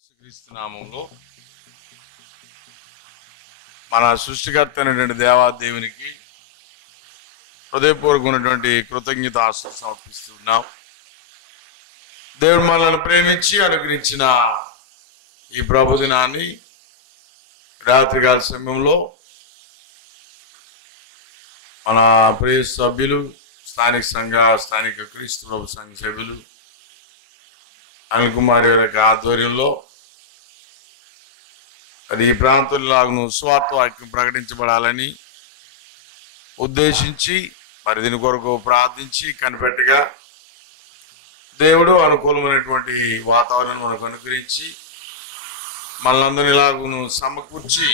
యేసుక్రీస్తు నామములో మన సృష్టికర్త అయినటువంటి దేవాదేవునికి హృదయపూర్వకమైనటువంటి కృతజ్ఞతాస్తుతులు సమర్పిస్తున్నాం. దేవుడు మనల్ని ప్రేమించి అనుగ్రహించిన ఈ ప్రభుదినాన్ని రాత్రికాల సమయంలో మన ప్రియ సభ్యులు, స్థానిక క్రీస్తు ప్రభు సంఘ సభ్యులు అనిల్ కుమార్ యొక్క ఆధ్వర్యంలో అది ఈ ప్రాంతంలో స్వార్థ వాక్యం ప్రకటించబడాలని ఉద్దేశించి మరి దీని కొరకు ప్రార్థించి కనిపెట్టగా దేవుడు అనుకూలమైనటువంటి వాతావరణం మనకు అనుగ్రహించి మనందరినీ ఇలాగను సమకూర్చి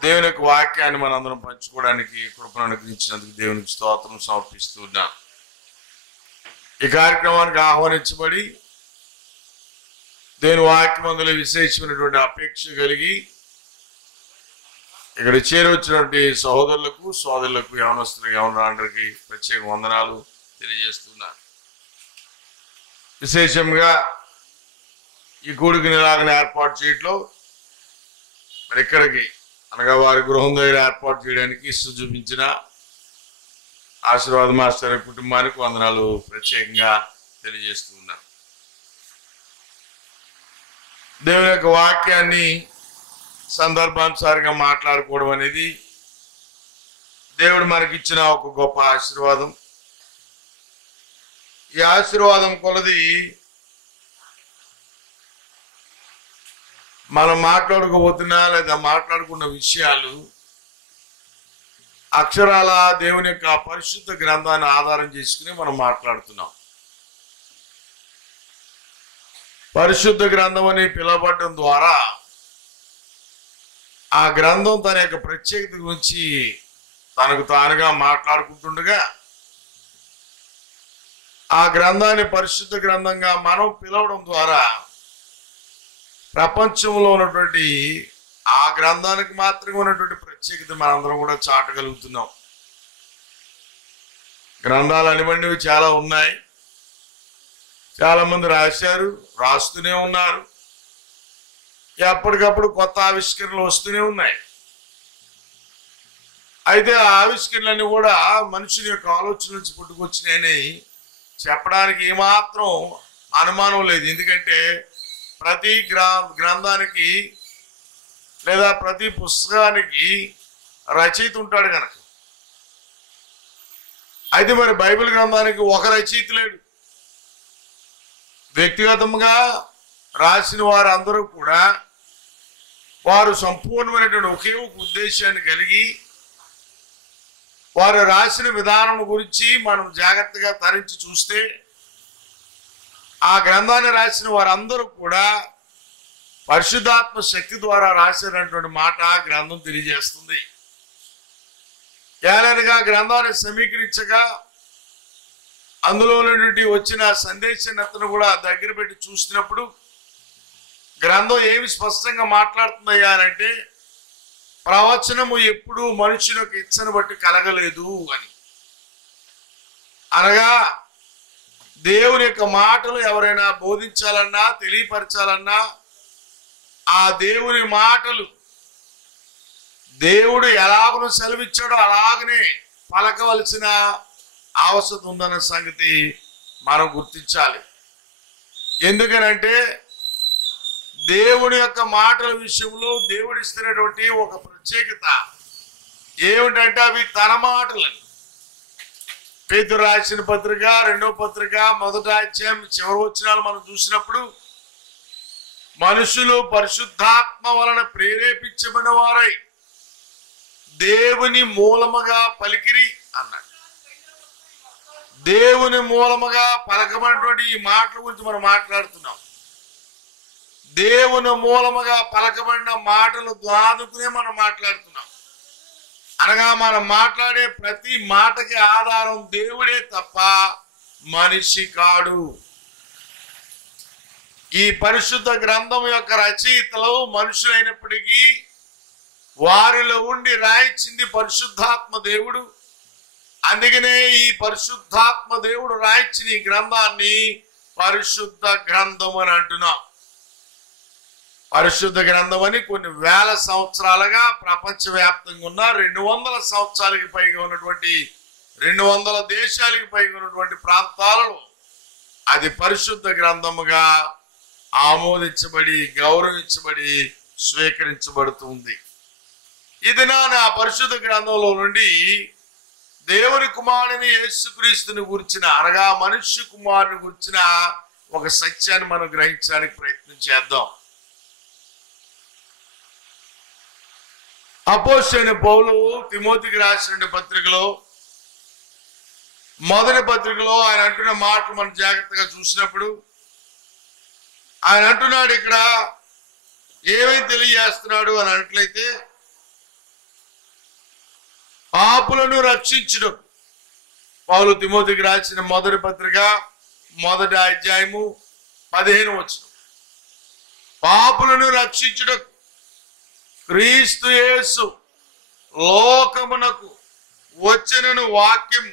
దేవుని యొక్క వాక్యాన్ని మనందరం పంచుకోవడానికి కృపను అనుగ్రహించినందుకు దేవునికి స్తోత్రం సమర్పిస్తున్నాం. ఈ కార్యక్రమానికి ఆహ్వానించబడి దేవుని వాక్యమందులో విశేషమైనటువంటి అపేక్ష కలిగి ఇక్కడ చేరొచ్చినటువంటి సహోదరులకు సోదరులకు యవనస్తులకు యవనరాండ్రికి ప్రత్యేక వందనాలు తెలియజేస్తున్నాను. విశేషంగా ఈ కూడికని ఇలాగనే ఏర్పాటు చేయట్లో మరి ఇక్కడికి అనగా వారి గృహం దగ్గర ఏర్పాటు చేయడానికి ఇష్టం చూపించిన ఆశీర్వాద మాస్టర్ కుటుంబానికి వందనాలు ప్రత్యేకంగా తెలియజేస్తున్నాను. దేవుని యొక్క వాక్యాన్ని సందర్భానుసారంగా మాట్లాడుకోవడం అనేది దేవుడు మనకిచ్చిన ఒక గొప్ప ఆశీర్వాదం. ఈ ఆశీర్వాదం కొలది మనం మాట్లాడుకోబోతున్నా లేదా మాట్లాడుకున్న విషయాలు అక్షరాల దేవుని యొక్క పరిశుద్ధ గ్రంథాన్ని ఆధారం చేసుకుని మనం మాట్లాడుతున్నాం. పరిశుద్ధ గ్రంథం అని పిలువబడడం ద్వారా ఆ గ్రంథం తన యొక్క ప్రత్యేకత గురించి తనకు తానుగా మాట్లాడుకుంటుండగా ఆ గ్రంథాన్ని పరిశుద్ధ గ్రంథంగా మనం పిలవడం ద్వారా ప్రపంచంలో ఉన్నటువంటి ఆ గ్రంథానికి మాత్రమే ఉన్నటువంటి ప్రత్యేకత మనందరం కూడా చాటగలుగుతున్నాం. గ్రంథాలు అనివంటివి చాలా ఉన్నాయి, చాలా మంది రాశారు, రాస్తూనే ఉన్నారు, ఎప్పటికప్పుడు కొత్త ఆవిష్కరణలు వస్తూనే ఉన్నాయి. అయితే ఆ ఆవిష్కరణలన్నీ కూడా మనుషుని యొక్క ఆలోచన నుంచి పుట్టుకొచ్చినాయని చెప్పడానికి ఏమాత్రం అనుమానం లేదు. ఎందుకంటే ప్రతి గ్రంథానికి లేదా ప్రతి పుస్తకానికి రచయిత ఉంటాడు కనుక. అయితే మరి బైబిల్ గ్రంథానికి ఒక రచయిత లేడు. వ్యక్తిగతంగా రాసిన వారు అందరూ కూడా వారు సంపూర్ణమైనటువంటి ఒకే ఒక ఉద్దేశాన్ని కలిగి వారు రాసిన విధానం గురించి మనం జాగ్రత్తగా తరించి చూస్తే ఆ గ్రంథాన్ని రాసిన వారందరూ కూడా పరిశుద్ధాత్మ శక్తి ద్వారా రాసినటువంటి మాట గ్రంథం తెలియజేస్తుంది. ఏలనగా గ్రంథాన్ని సమీకరించగా అందులో నుండి వచ్చిన సందేశాన్ని కూడా దగ్గర పెట్టి చూసినప్పుడు గ్రంథం ఏమి స్పష్టంగా మాట్లాడుతుందయ్యా అంటే ప్రవచనము ఎప్పుడు మనుషుల యొక్క ఇచ్చను బట్టి కలగలేదు అని. అనగా దేవుని యొక్క మాటలు ఎవరైనా బోధించాలన్నా తెలియపరచాలన్నా ఆ దేవుని మాటలు దేవుడు ఎలాగను సెలవిచ్చాడో అలాగనే పలకవలసిన అవసరం ఉందన్న సంగతి మనం గుర్తించాలి. ఎందుకనంటే దేవుని యొక్క మాటల విషయంలో దేవుడు ఇస్తున్నటువంటి ఒక ప్రత్యేకత ఏమిటంటే అవి తన మాటలని. పేతురు రాసిన పత్రిక 2వ పత్రిక 1వ అధ్యాయం చివరి వచనాలు మనం చూసినప్పుడు మనుషులు పరిశుద్ధాత్మ వలన ప్రేరేపించబడిన వారై దేవుని మూలముగా పలికిరి అన్నాడు. దేవుని మూలముగా పలకబడినటువంటి ఈ మాటల గురించి మనం మాట్లాడుతున్నాం. దేవుని మూలముగా పలకబడిన మాటలు ద్వాదుకునే మనం మాట్లాడుతున్నాం. అనగా మనం మాట్లాడే ప్రతి మాటకి ఆధారం దేవుడే తప్ప మనిషి కాడు. ఈ పరిశుద్ధ గ్రంథం యొక్క రచయితలు మనుషులైనప్పటికీ వారిలో ఉండి రాయించింది పరిశుద్ధాత్మ దేవుడు. అందుకనే ఈ పరిశుద్ధాత్మ దేవుడు రాయించిన ఈ గ్రంథాన్ని పరిశుద్ధ గ్రంథం అని అంటున్నాం. పరిశుద్ధ గ్రంథం అని కొన్ని వేల సంవత్సరాలుగా ప్రపంచవ్యాప్తంగా ఉన్న 200 సంవత్సరాలకి పైగా ఉన్నటువంటి 200 దేశాలకి పైగా ఉన్నటువంటి ప్రాంతాలలో అది పరిశుద్ధ గ్రంథముగా ఆమోదించబడి గౌరవించబడి స్వీకరించబడుతుంది. ఇది నా పరిశుద్ధ గ్రంథంలో నుండి దేవుని కుమారుని యేసుక్రీస్తుని గురించిన అనగా మనుష్య కుమారుని గురించిన ఒక సత్యాన్ని మనం గ్రహించడానికి ప్రయత్నం చేద్దాం. అపోస్తలుడైన పౌలు తిమోతికి రాసిన పత్రికలో మొదటి పత్రికలో ఆయన అంటున్న మాటలు మనం జాగ్రత్తగా చూసినప్పుడు ఆయన అంటున్నాడు, ఇక్కడ ఏమేమి తెలియజేస్తున్నాడు అని అన్నట్లయితే, పాపులను రక్షించడం. పౌలు తిమోతికి రాసిన మొదటి పత్రిక 1వ అధ్యాయము 15వ వచనం. పాపులను రక్షించడం క్రీస్తు యేసు లోకమునకు వచ్చెనను వాక్యం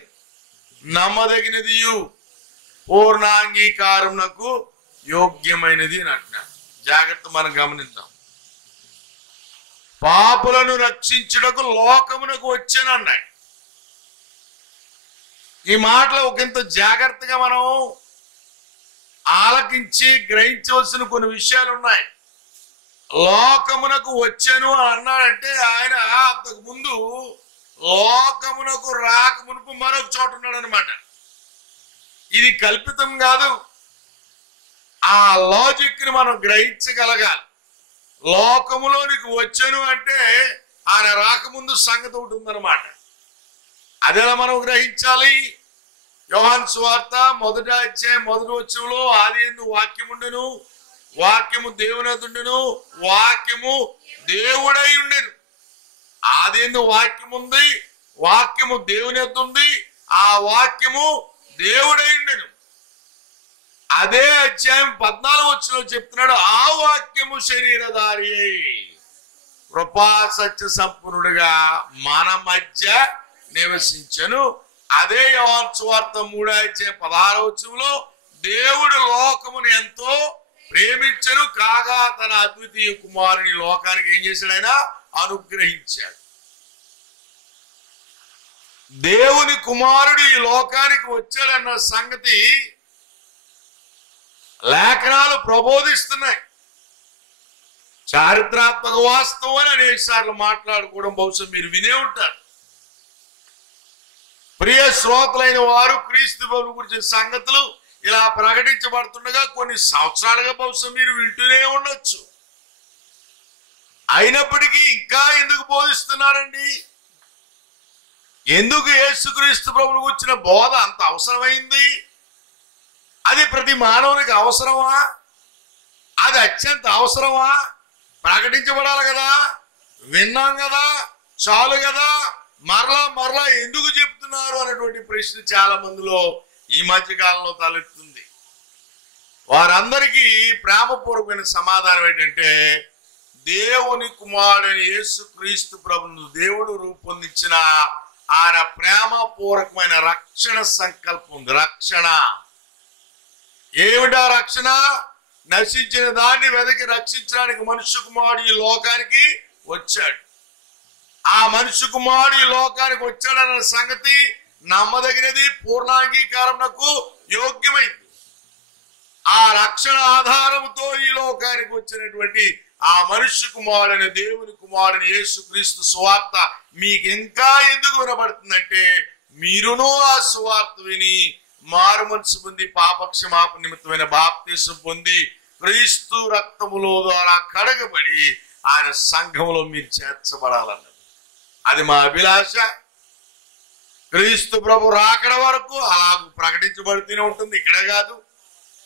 నమ్మదగినదియు పూర్ణాంగీకారమునకు యోగ్యమైనది అని అంటున్నాడు. జాగ్రత్త మనం గమనిద్దాం. పాపులను రక్షించుటకు లోకమునకు వచ్చానన్నాడు. ఈ మాటలో ఒకంత జాగ్రత్తగా మనం ఆలకించి గ్రహించవలసిన కొన్ని విషయాలు ఉన్నాయి. లోకమునకు వచ్చాను అని అన్నాడంటే ఆయన అంతకు ముందు లోకమునకు రాక మునుపు మరొక చోట ఉన్నాడు అనమాట. ఇది కల్పితం కాదు. ఆ లాజిక్ ని మనం గ్రహించగలగాలి. లోకములోనికి వచ్చాను అంటే ఆయన రాకముందు సంగతి ఒకటి ఉందన్నమాట. అదేలా మనం గ్రహించాలి? యోహాను సువార్త 1వ అధ్యాయం 1వ వచనంలో ఆదియందు వాక్యం ఉండెను, వాక్యము దేవునియుండెను, వాక్యము దేవుడై ఉండెను. ఆదియందు వాక్యం ఉంది, వాక్యము దేవుని యొద్ద ఉంది, ఆ వాక్యము దేవుడై ఉండెను. అదే అధ్యాయం 14వ వచనంలో చెప్తున్నాడు, ఆ వాక్యము శరీరధారి అయి కృపా సత్య సంపూర్ణుడుగా మన మధ్య నివసించెను. అదే యోహాను సువార్త 3వ అధ్యాయం 16వ వచనంలో దేవుడు లోకమును ఎంతో ప్రేమించెను, కాగా తన అద్వితీయ కుమారుని లోకానికి ఏం చేశాడు? ఆయన అనుగ్రహించాడు. దేవుని కుమారుడు ఈ లోకానికి వచ్చాడన్న సంగతి లేఖనాలు ప్రబోధిస్తున్నాయి. చారిత్రాత్మక వాస్తవం అని అనేక సార్లు మాట్లాడుకోవడం బహుశా మీరు వినే ఉంటారు. ప్రియ శ్రోతలైన వారు క్రీస్తు ప్రభువు గురించిన సంగతులు ఇలా ప్రకటించబడుతుండగా కొన్ని సంవత్సరాలుగా బహుశా మీరు వింటూనే ఉండొచ్చు. అయినప్పటికీ ఇంకా ఎందుకు బోధిస్తున్నారండి? ఎందుకు యేసుక్రీస్తు ప్రభువు గురించిన బోధ అంత అవసరమైంది? అది ప్రతి మానవునికి అవసరమా? అది అత్యంత అవసరమా? ప్రకటించబడాలి కదా, విన్నాం కదా, చాలు కదా, మరలా మరలా ఎందుకు చెప్తున్నారు అనేటువంటి ప్రశ్న చాలా మందిలో ఈ మధ్య కాలంలో తలెత్తుంది. వారందరికీ ప్రేమపూర్వకమైన సమాధానం ఏంటంటే, దేవుని కుమారుడైన యేసుక్రీస్తు ప్రభువును దేవుడు రూపొందించిన ఆయన ప్రేమపూర్వకమైన రక్షణ సంకల్పం ఉంది. రక్షణ ఏమిటా రక్షణ? నశించిన దాన్ని వెదకి రక్షించడానికి మనుష్య కుమారుడు ఈ లోకానికి వచ్చాడు. ఆ మనుష్య కుమారుడు ఈ లోకానికి వచ్చాడన్న సంగతి నమ్మదగినది, పూర్ణాంగీకారమునకు యోగ్యమైంది. ఆ రక్షణ ఆధారంతో ఈ లోకానికి వచ్చినటువంటి ఆ మనుష్య కుమారుడైన దేవుని కుమారుని యేసుక్రీస్తు సువార్త మీకు ఇంకా ఎందుకు వినబడుతుందంటే, మీరును ఆ సువార్త విని మారు మనసు పొంది పాపక్షమాపణ నిమిత్తమైన బాప్తీసం పొంది క్రీస్తు రక్తములో ద్వారా కడగబడి ఆయన సంఘములో మీరు చేర్చబడాలన్నది. అది మా అభిలాష. క్రీస్తు ప్రభు రాకడ వరకు అలా ప్రకటించబడుతూనే ఉంటుంది. ఇక్కడే కాదు,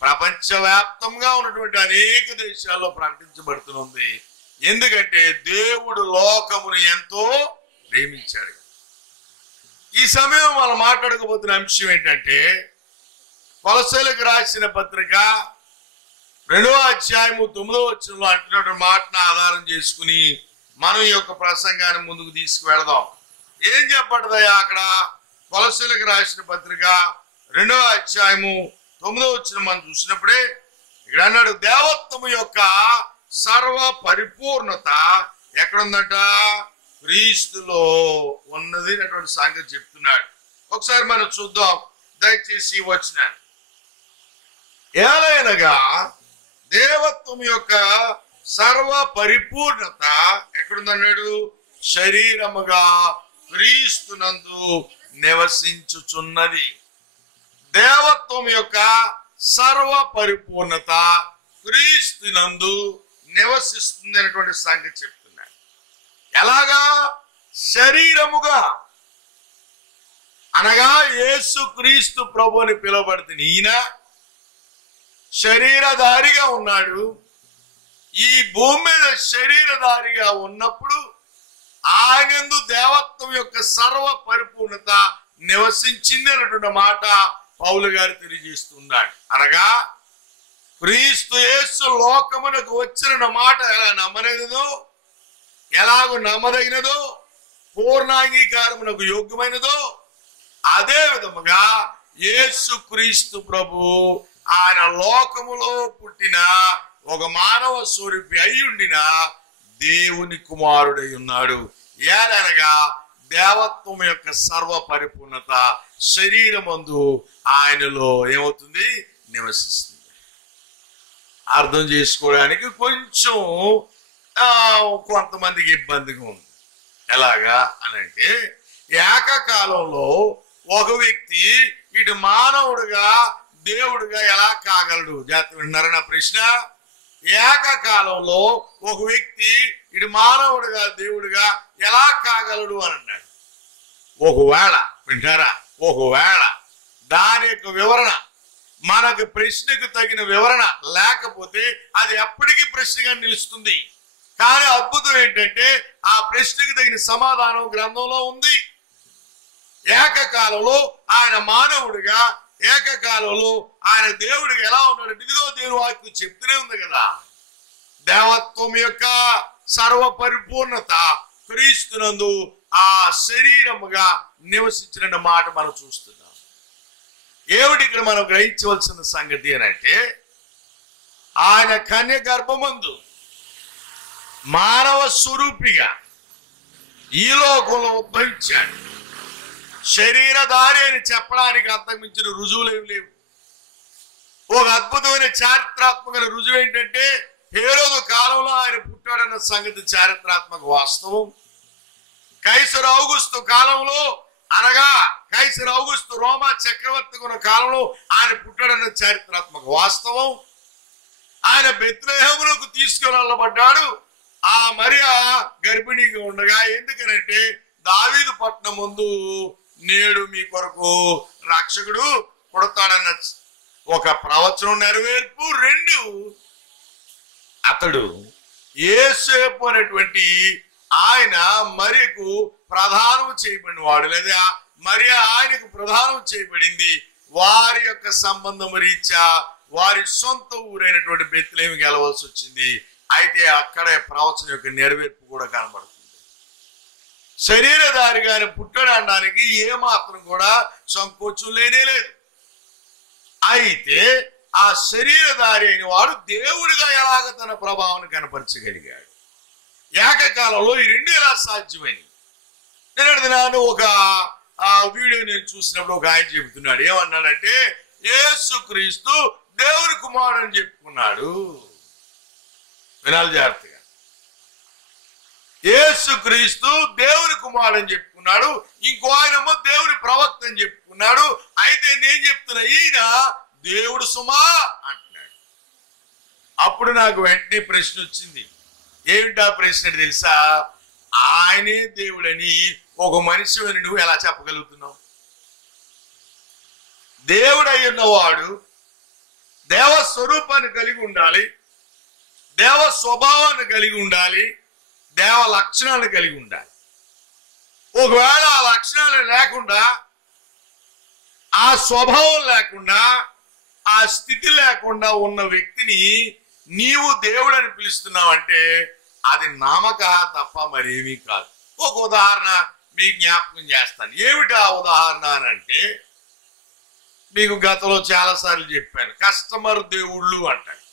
ప్రపంచవ్యాప్తంగా ఉన్నటువంటి అనేక దేశాల్లో ప్రకటించబడుతుంది. ఎందుకంటే దేవుడు లోకమును ఎంతో ప్రేమించాడు. ఈ సమయం మనం మాట్లాడుకోబోతున్న అంశం ఏంటంటే, కొలస్సీలకు రాసిన పత్రిక 2వ అధ్యాయము 9వ వచనంలో అంటున్నటువంటి మాటను ఆధారం చేసుకుని మనం ఈ యొక్క ప్రసంగాన్ని ముందుకు తీసుకువెళదాం. ఏం చెప్పబడ్డదయ్యా అక్కడ? కొలస్సీలకు రాసిన పత్రిక 2వ అధ్యాయము 9వ వచనం మనం చూసినప్పుడే ఇక్కడ అన్నాడు, దేవత్వము యొక్క సర్వ పరిపూర్ణత ఎక్కడుందట? క్రీస్తులో ఉన్నది అటువంటి సంగతి చెప్తున్నాడు. ఒకసారి మనం చూద్దాం దయచేసి వచ్చిన. ఏలైనగా దేవత్వం యొక్క సర్వ పరిపూర్ణత ఎక్కడుందన్నాడు? శరీరముగా క్రీస్తునందు నివసించుచున్నది. దేవత్వం యొక్క సర్వ పరిపూర్ణత క్రీస్తునందు నివసిస్తుంది అనేటువంటి సంగతి చెప్తున్నాడు. ఎలాగా? శరీరముగా అనగా యేసు క్రీస్తు ప్రభు అని పిలువబడుతుంది. ఈయన శరీరధారిగా ఉన్నాడు. ఈ భూమి మీద శరీరధారిగా ఉన్నప్పుడు ఆయనందు దేవత్వం యొక్క సర్వ పరిపూర్ణత నివసించింది అన్నటువంటి మాట పౌలు గారు తెలియజేస్తున్నాడు. అనగా క్రీస్తు యేసు లోకమునకు వచ్చిన మాట ఎలా నమ్మదగినదో, ఎలాగో నమ్మదగినదో, పూర్ణాంగీకారమునకు యోగ్యమైనదో అదే విధముగా యేసు క్రీస్తు ప్రభు ఆయన లోకములో పుట్టిన ఒక మానవ స్వరూపి అయ్యుండిన దేవుని కుమారుడై ఉన్నాడు. ఏలనగా దేవత్వం యొక్క సర్వ పరిపూర్ణత శరీరమందు ఆయనలో ఏమవుతుంది? నివసిస్తుంది. అర్థం చేసుకోవడానికి కొంచెం కొంతమందికి ఇబ్బందిగా ఉంది. ఎలాగా అనంటే, ఏకకాలంలో ఒక వ్యక్తి ఇటు మానవుడుగా దేవుడుగా ఎలా కాగలడు? జాగ్రత్త వింటున్నారా నా ప్రశ్న? ఏకకాలంలో ఒక వ్యక్తి ఇటు మానవుడుగా దేవుడుగా ఎలా కాగలడు అని అన్నాడు. ఒకవేళ వింటారా, ఒకవేళ దాని యొక్క వివరణ మనకు ప్రశ్నకు తగిన వివరణ లేకపోతే అది ఎప్పటికీ ప్రశ్నగా నిలుస్తుంది. కానీ అద్భుతం ఏంటంటే ఆ ప్రశ్నకు తగిన సమాధానం గ్రంథంలో ఉంది. ఏకకాలంలో ఆయన మానవుడిగా, ఏకకాలంలో ఆయన దేవుడిగా ఎలా ఉన్నాడు? ఇదిగో దేవుని వాక్యం చెప్తూనే ఉంది కదా. దేవత్వం యొక్క సర్వ పరిపూర్ణత క్రీస్తునందు ఆ శరీరముగా నివసించిన మాట మనం చూస్తున్నాం. ఏమిటి ఇక్కడ మనం గ్రహించవలసిన సంగతి అని అంటే, ఆయన కన్య గర్భమందు మానవ స్వరూపిగా ఈ లోకంలో ఉద్భవించాడు. శరీరధారి అని చెప్పడానికి అంతకుమించిన రుజువులు ఏమి లేవు. ఒక అద్భుతమైన చారిత్రాత్మక రుజువు ఏంటంటే, హేరోదు కాలంలో ఆయన పుట్టాడన్న సంగతి చారిత్రాత్మక వాస్తవం. కైసరు ఔగుస్తు కాలంలో, అనగా కైసరు ఔగుస్తు రోమా చక్రవర్తి ఉన్న కాలంలో ఆయన పుట్టాడన్న చారిత్రాత్మక వాస్తవం. ఆయన బెత్లెహేమునకు తీసుకెళ్ళబడ్డాడు. ఆ మరియా గర్భిణీగా ఉండగా, ఎందుకనంటే దావీదు పట్టణం ముందు నేడు మీ కొరకు రక్షకుడు పుడతాడన్న ఒక ప్రవచనం నెరవేర్పు. రెండు, అతడు యేసేపు అనేటువంటి ఆయన మరియకు ప్రధానం చేయబడిన వాడు, లేదా మరియా ఆయనకు ప్రధానం చేయబడింది. వారి యొక్క సంబంధం రీత్యా వారి సొంత ఊరైనటువంటి బెత్లెహేముకి వెళ్ళవలసి వచ్చింది. అయితే అక్కడే ప్రవచనం యొక్క నెరవేర్పు కూడా కనబడుతుంది. శరీరధారిగానే పుట్టడానికి ఏమాత్రం కూడా సంకోచం లేనే లేదు. అయితే ఆ శరీరధారి అయిన వాడు దేవుడిగా ఎలాగ తన ప్రభావాన్ని కనపరచగలిగాడు? ఏకకాలంలో ఈ రెండు ఎలా సాధ్యమైంది? నేను ఒక వీడియో నేను చూసినప్పుడు ఒక ఆయన చెబుతున్నాడు. ఏమన్నాడంటే, యేసుక్రీస్తు దేవుని కుమారుడు అని చెప్పుకున్నాడు. వినాలి జాగ్రత్తగా. యేసుక్రీస్తు దేవుని కుమారుడు అని చెప్పుకున్నాడు. ఇంకో ఆయనేమో దేవుని ప్రవక్త అని చెప్పుకున్నాడు. అయితే నేను చెప్తున్నా ఈయన దేవుడు సుమా అంటున్నాడు. అప్పుడు నాకు వెంటనే ప్రశ్న వచ్చింది. ఏమిటా ప్రశ్న తెలుసా? ఆయనే దేవుడని ఒక మనిషి అని నువ్వు ఎలా చెప్పగలుగుతున్నావు? దేవుడు అయ్యున్నవాడు దేవ స్వరూపాన్ని కలిగి ఉండాలి, దేవ స్వభావాన్ని కలిగి ఉండాలి, దేవ లక్షణాలను కలిగి ఉండాలి. ఒకవేళ ఆ లక్షణాలు లేకుండా, ఆ స్వభావం లేకుండా, ఆ స్థితి లేకుండా ఉన్న వ్యక్తిని నీవు దేవుడు అని పిలుస్తున్నావంటే అది నామక తప్ప మరేమీ కాదు. ఒక ఉదాహరణ మీకు జ్ఞాపకం చేస్తాను. ఏమిటి ఆ ఉదాహరణ అని అంటే, మీకు గతంలో చాలా సార్లు చెప్పాను, కస్టమర్ దేవుళ్ళు అంటారు.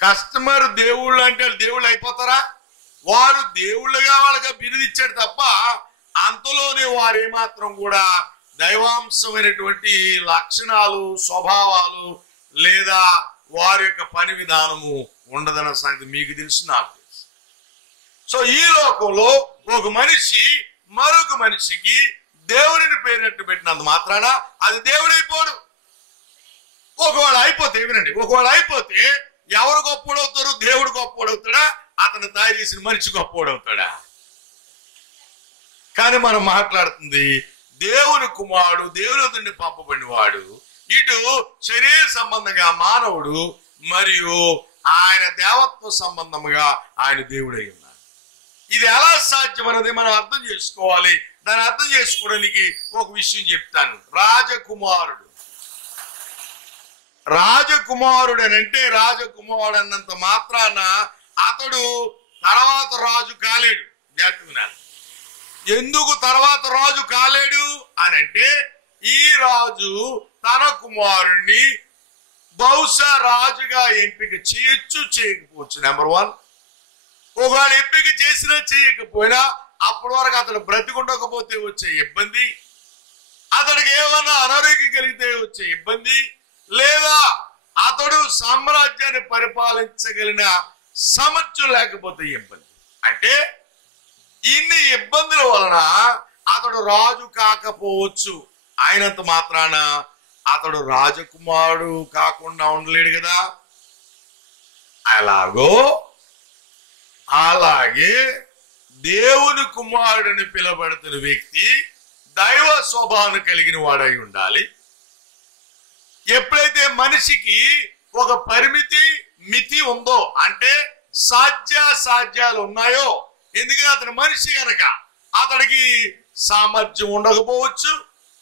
కస్టమర్ దేవుళ్ళు అంటే దేవుళ్ళు అయిపోతారా? వారు దేవుళ్ళుగా వాళ్ళకి బిరుదిచ్చాడు తప్ప అంతలోనే వారు ఏమాత్రం కూడా దైవాంశమైనటువంటి లక్షణాలు, స్వభావాలు లేదా వారి యొక్క పని విధానము ఉండదన్న సంగతి మీకు తెలుసు, నాకు తెలుసు. సో ఈ లోకంలో ఒక మనిషి మరొక మనిషికి దేవుడిని పేరినట్టు పెట్టినంత మాత్రాన అది దేవుడైపోడు. ఒకవేళ అయిపోతే వినండి, ఒకవేళ అయిపోతే ఎవరు గొప్పడవుతారు? దేవుడు గొప్పడవుతాడా? అతను తయారు చేసిన మనిషి గొప్పడవుతాడా? కానీ మనం మాట్లాడుతుంది దేవుని కుమారుడు, దేవుని పంపబడిన వాడు, ఇటు శరీర సంబంధంగా మానవుడు, మరియు ఆయన దేవత్వ సంబంధముగా ఆయన దేవుడై ఉన్నాడు. ఇది ఎలా సాధ్యం అన్నది మనం అర్థం చేసుకోవాలి. దాన్ని అర్థం చేసుకోవడానికి ఒక విషయం చెప్తాను. రాజకుమారుడు అని అంటే రాజకుమారుడు అన్నంత మాత్రాన అతడు తర్వాత రాజు కాలేడు. జాగ్రత్తగా ఎందుకు తర్వాత రాజు కాలేడు అని అంటే, ఈ రాజు తన కుమారుణ్ణి బహుశా రాజుగా ఎంపిక చేయొచ్చు, చేయకపోవచ్చు. నెంబర్ 1, ఒకవేళ ఎంపిక చేసినా చేయకపోయినా అప్పటి వరకు అతడు బ్రతికుండకపోతే వచ్చే ఇబ్బంది, అతడికి ఏమన్నా అనారోగ్యం కలిగితే వచ్చే ఇబ్బంది, లేదా అతడు సామ్రాజ్యాన్ని పరిపాలించగలిగిన సామర్థ్యం లేకపోతే ఇబ్బంది. అంటే ఇన్ని ఇబ్బందుల వలన అతడు రాజు కాకపోవచ్చు. అయినంత మాత్రాన అతడు రాజకుమారుడు కాకుండా ఉండలేడు కదా. అలాగే దేవుని కుమారుడిని పిలబడుతున్న వ్యక్తి దైవ స్వభావం కలిగిన వాడై ఉండాలి. ఎప్పుడైతే మనిషికి ఒక పరిమితి, మితి ఉందో, అంటే సాధ్యాలు ఉన్నాయో, ఎందుకంటే అతని మనిషి కనుక అతడికి సామర్థ్యం ఉండకపోవచ్చు,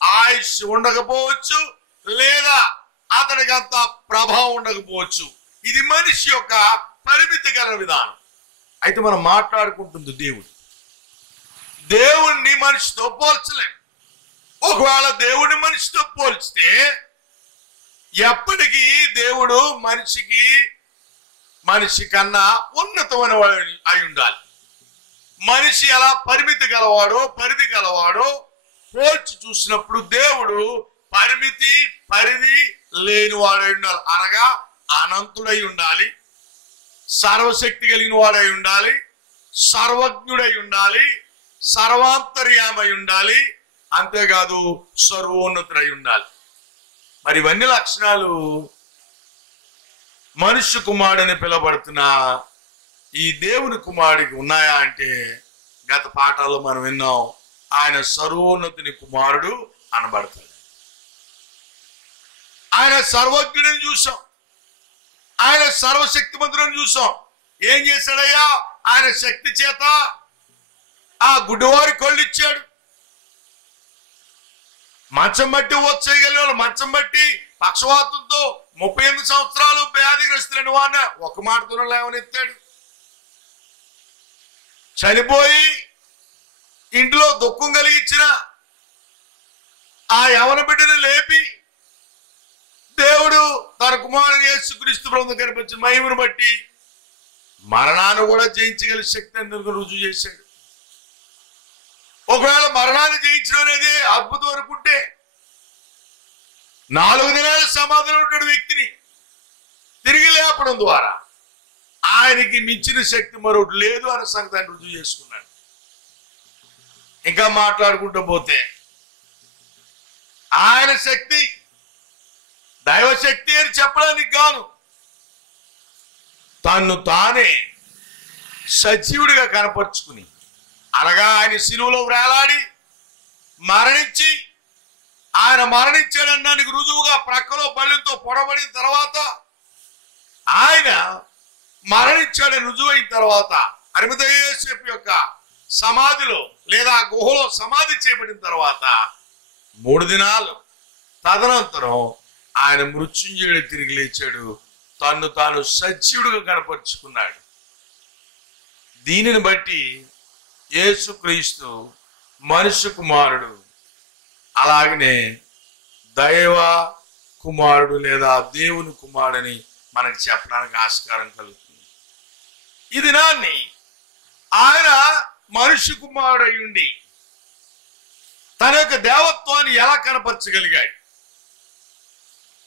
ఆయుష్ ఉండకపోవచ్చు, లేదా అతడికి అంత ప్రభావం ఉండకపోవచ్చు. ఇది మనిషి యొక్క పరిమితి గల విధానం. అయితే మనం మాట్లాడుకుంటుంది దేవుణ్ణి మనిషితో పోల్చలేం. ఒకవేళ దేవుడిని మనిషితో పోల్చితే ఎప్పటికీ దేవుడు మనిషి కన్నా ఉన్నతమైన వాడు అయి ఉండాలి. మనిషి ఎలా పరిమితి గలవాడో, పరిధి గలవాడో పోల్చి చూసినప్పుడు దేవుడు పరిధి లేని వాడై ఉండాలి. అనగా అనంతుడై ఉండాలి, సర్వశక్తి కలిగిన వాడై ఉండాలి, సర్వజ్ఞుడై ఉండాలి, సర్వాంతర్యామై ఉండాలి, అంతేకాదు సర్వోన్నతుడై ఉండాలి. మరి ఇవన్నీ లక్షణాలు మనుష్య కుమారుడని పిలువబడుతున్న ఈ దేవుని కుమారుడికి ఉన్నాయా అంటే, గత పాఠాల్లో మనం విన్నాం, ఆయన సర్వోన్నతుని కుమారుడు అనబడతాడు. ఆయన సర్వజ్ఞుడిని చూసాం, ఆయన సర్వశక్తిమంతుడిని చూసాం. ఏం చేశాడయ్యా? ఆయన శక్తి చేత ఆ గుడ్డివారి కళ్ళు ఇచ్చాడు. మంచం బట్టి వచ్చేయగలిగిన వాళ్ళు, మంచం బట్టి పక్షవాతంతో 38 సంవత్సరాలు వ్యాధిగ్రస్తులని వాడిన ఒక మాటతో లేవనెత్తాడు. చనిపోయి ఇంట్లో దుఃఖం కలిగించిన ఆ యవన బిడ్డను లేపి దేవుడు తన కుమారుని యేసుక్రీస్తు ప్రభువును కనిపించిన మహిమను బట్టి మరణాన్ని కూడా జయించగల శక్తి అందుకు రుజువు చేశాడు. ఒకవేళ మరణాన్ని జయించడం అనేది అద్భుతం అనుకుంటే, 4 దినాలు సమాధిలో ఉన్న వ్యక్తిని తిరిగి లేపడం ద్వారా ఆయనకి మించిన శక్తి మరొకటి లేదు అనే సంగతి ఆయన రుజువు చేసుకున్నాడు. ఇంకా మాట్లాడుకుంటూ పోతే ఆయన శక్తి దైవశక్తి అని చెప్పడానికి గాను తన్ను తానే సజీవుడిగా కనపరుచుకుని, అనగా ఆయన శిలువలో వేలాడి మరణించి, ఆయన మరణించాడన్నానికి రుజువుగా ప్రక్కలో బల్లెంతో పొడబడిన తర్వాత, ఆయన మరణించాడని రుజువైన తర్వాత అరిమతయ యోసేపు యొక్క సమాధిలో లేదా గుహలో సమాధి చేయబడిన తర్వాత 3 దినాలు తదనంతరం ఆయన మృత్యుంజయుడు తిరిగి లేచాడు. తన్ను తాను సజీవుడిగా కనపరుచుకున్నాడు. దీనిని బట్టి యేసుక్రీస్తు మనుష్య కుమారుడు, అలాగనే దైవ కుమారుడు లేదా దేవుని కుమారుడని మనకు చెప్పడానికి ఆస్కారం కలుగుతుంది. ఈ దినాన్ని ఆయన మనిషి కుమారుడై ఉండి తన యొక్క దేవత్వాన్ని ఎలా కనపరచగలిగాడు,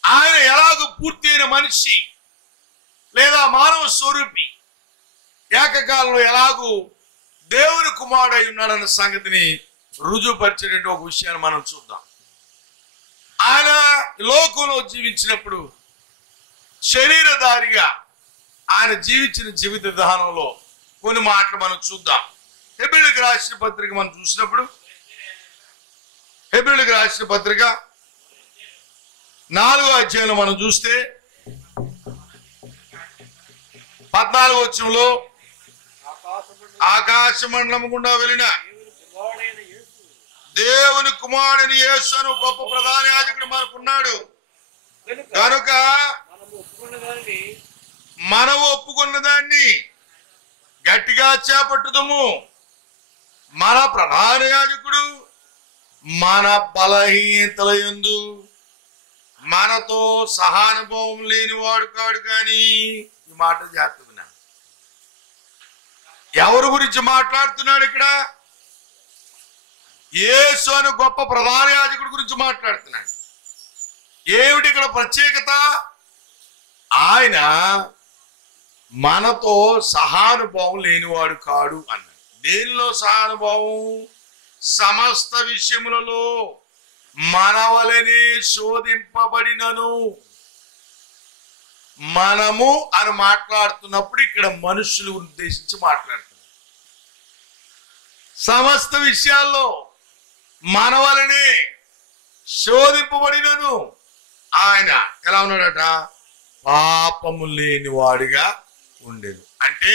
ఆయన ఎలాగో పూర్తి అయిన మనిషి లేదా మానవ స్వరూపి ఏకకాలంలో ఎలాగూ దేవుని కుమారుడై ఉన్నాడన్న సంగతిని రుజువుపరిచేటువంటి ఒక విషయాన్ని మనం చూద్దాం. ఆయన లోకంలో జీవించినప్పుడు శరీరధారిగా ఆయన జీవించిన జీవిత విధానంలో కొన్ని మాటలు మనం చూద్దాం. హెబ్రీయులకు రాసిన పత్రిక మనం చూసినప్పుడు, హెబ్రీయులకు రాసిన పత్రిక 4వ అధ్యాయంలో మనం చూస్తే 14వ వచనంలో ఆకాశ మండలం గుండా వెళ్ళిన దేవుని కుమారుని యేసు అను గొప్ప ప్రధాన యాజకుడు మనకున్నాడు కనుక మనం ఒప్పుకున్న దాన్ని గట్టిగా చేపట్టుదము. మన ప్రధాన యాజకుడు మన బలహీనతల యందు మనతో సహానుభవం లేనివాడు కాడు. కానీ ఈ మాట జాగ్రత్తగా, ఎవరి గురించి మాట్లాడుతున్నాడు ఇక్కడ? యేసు అనే గొప్ప ప్రధాన యాజకుడి గురించి మాట్లాడుతున్నాడు. ఏమిటి ఇక్కడ ప్రత్యేకత? ఆయన మనతో సహానుభవం లేనివాడు కాడు అన్నాడు. దేనిలో సహానుభవం? సమస్త విషయములలో మన వలనే శోధింపబడినను. మనము అని మాట్లాడుతున్నప్పుడు ఇక్కడ మనుషులు ఉద్దేశించి మాట్లాడుతున్నారు. సమస్త విషయాల్లో మన వలనే శోధింపబడినను ఆయన ఎలా ఉన్నాడట? పాపము లేని వాడిగా ఉండేది. అంటే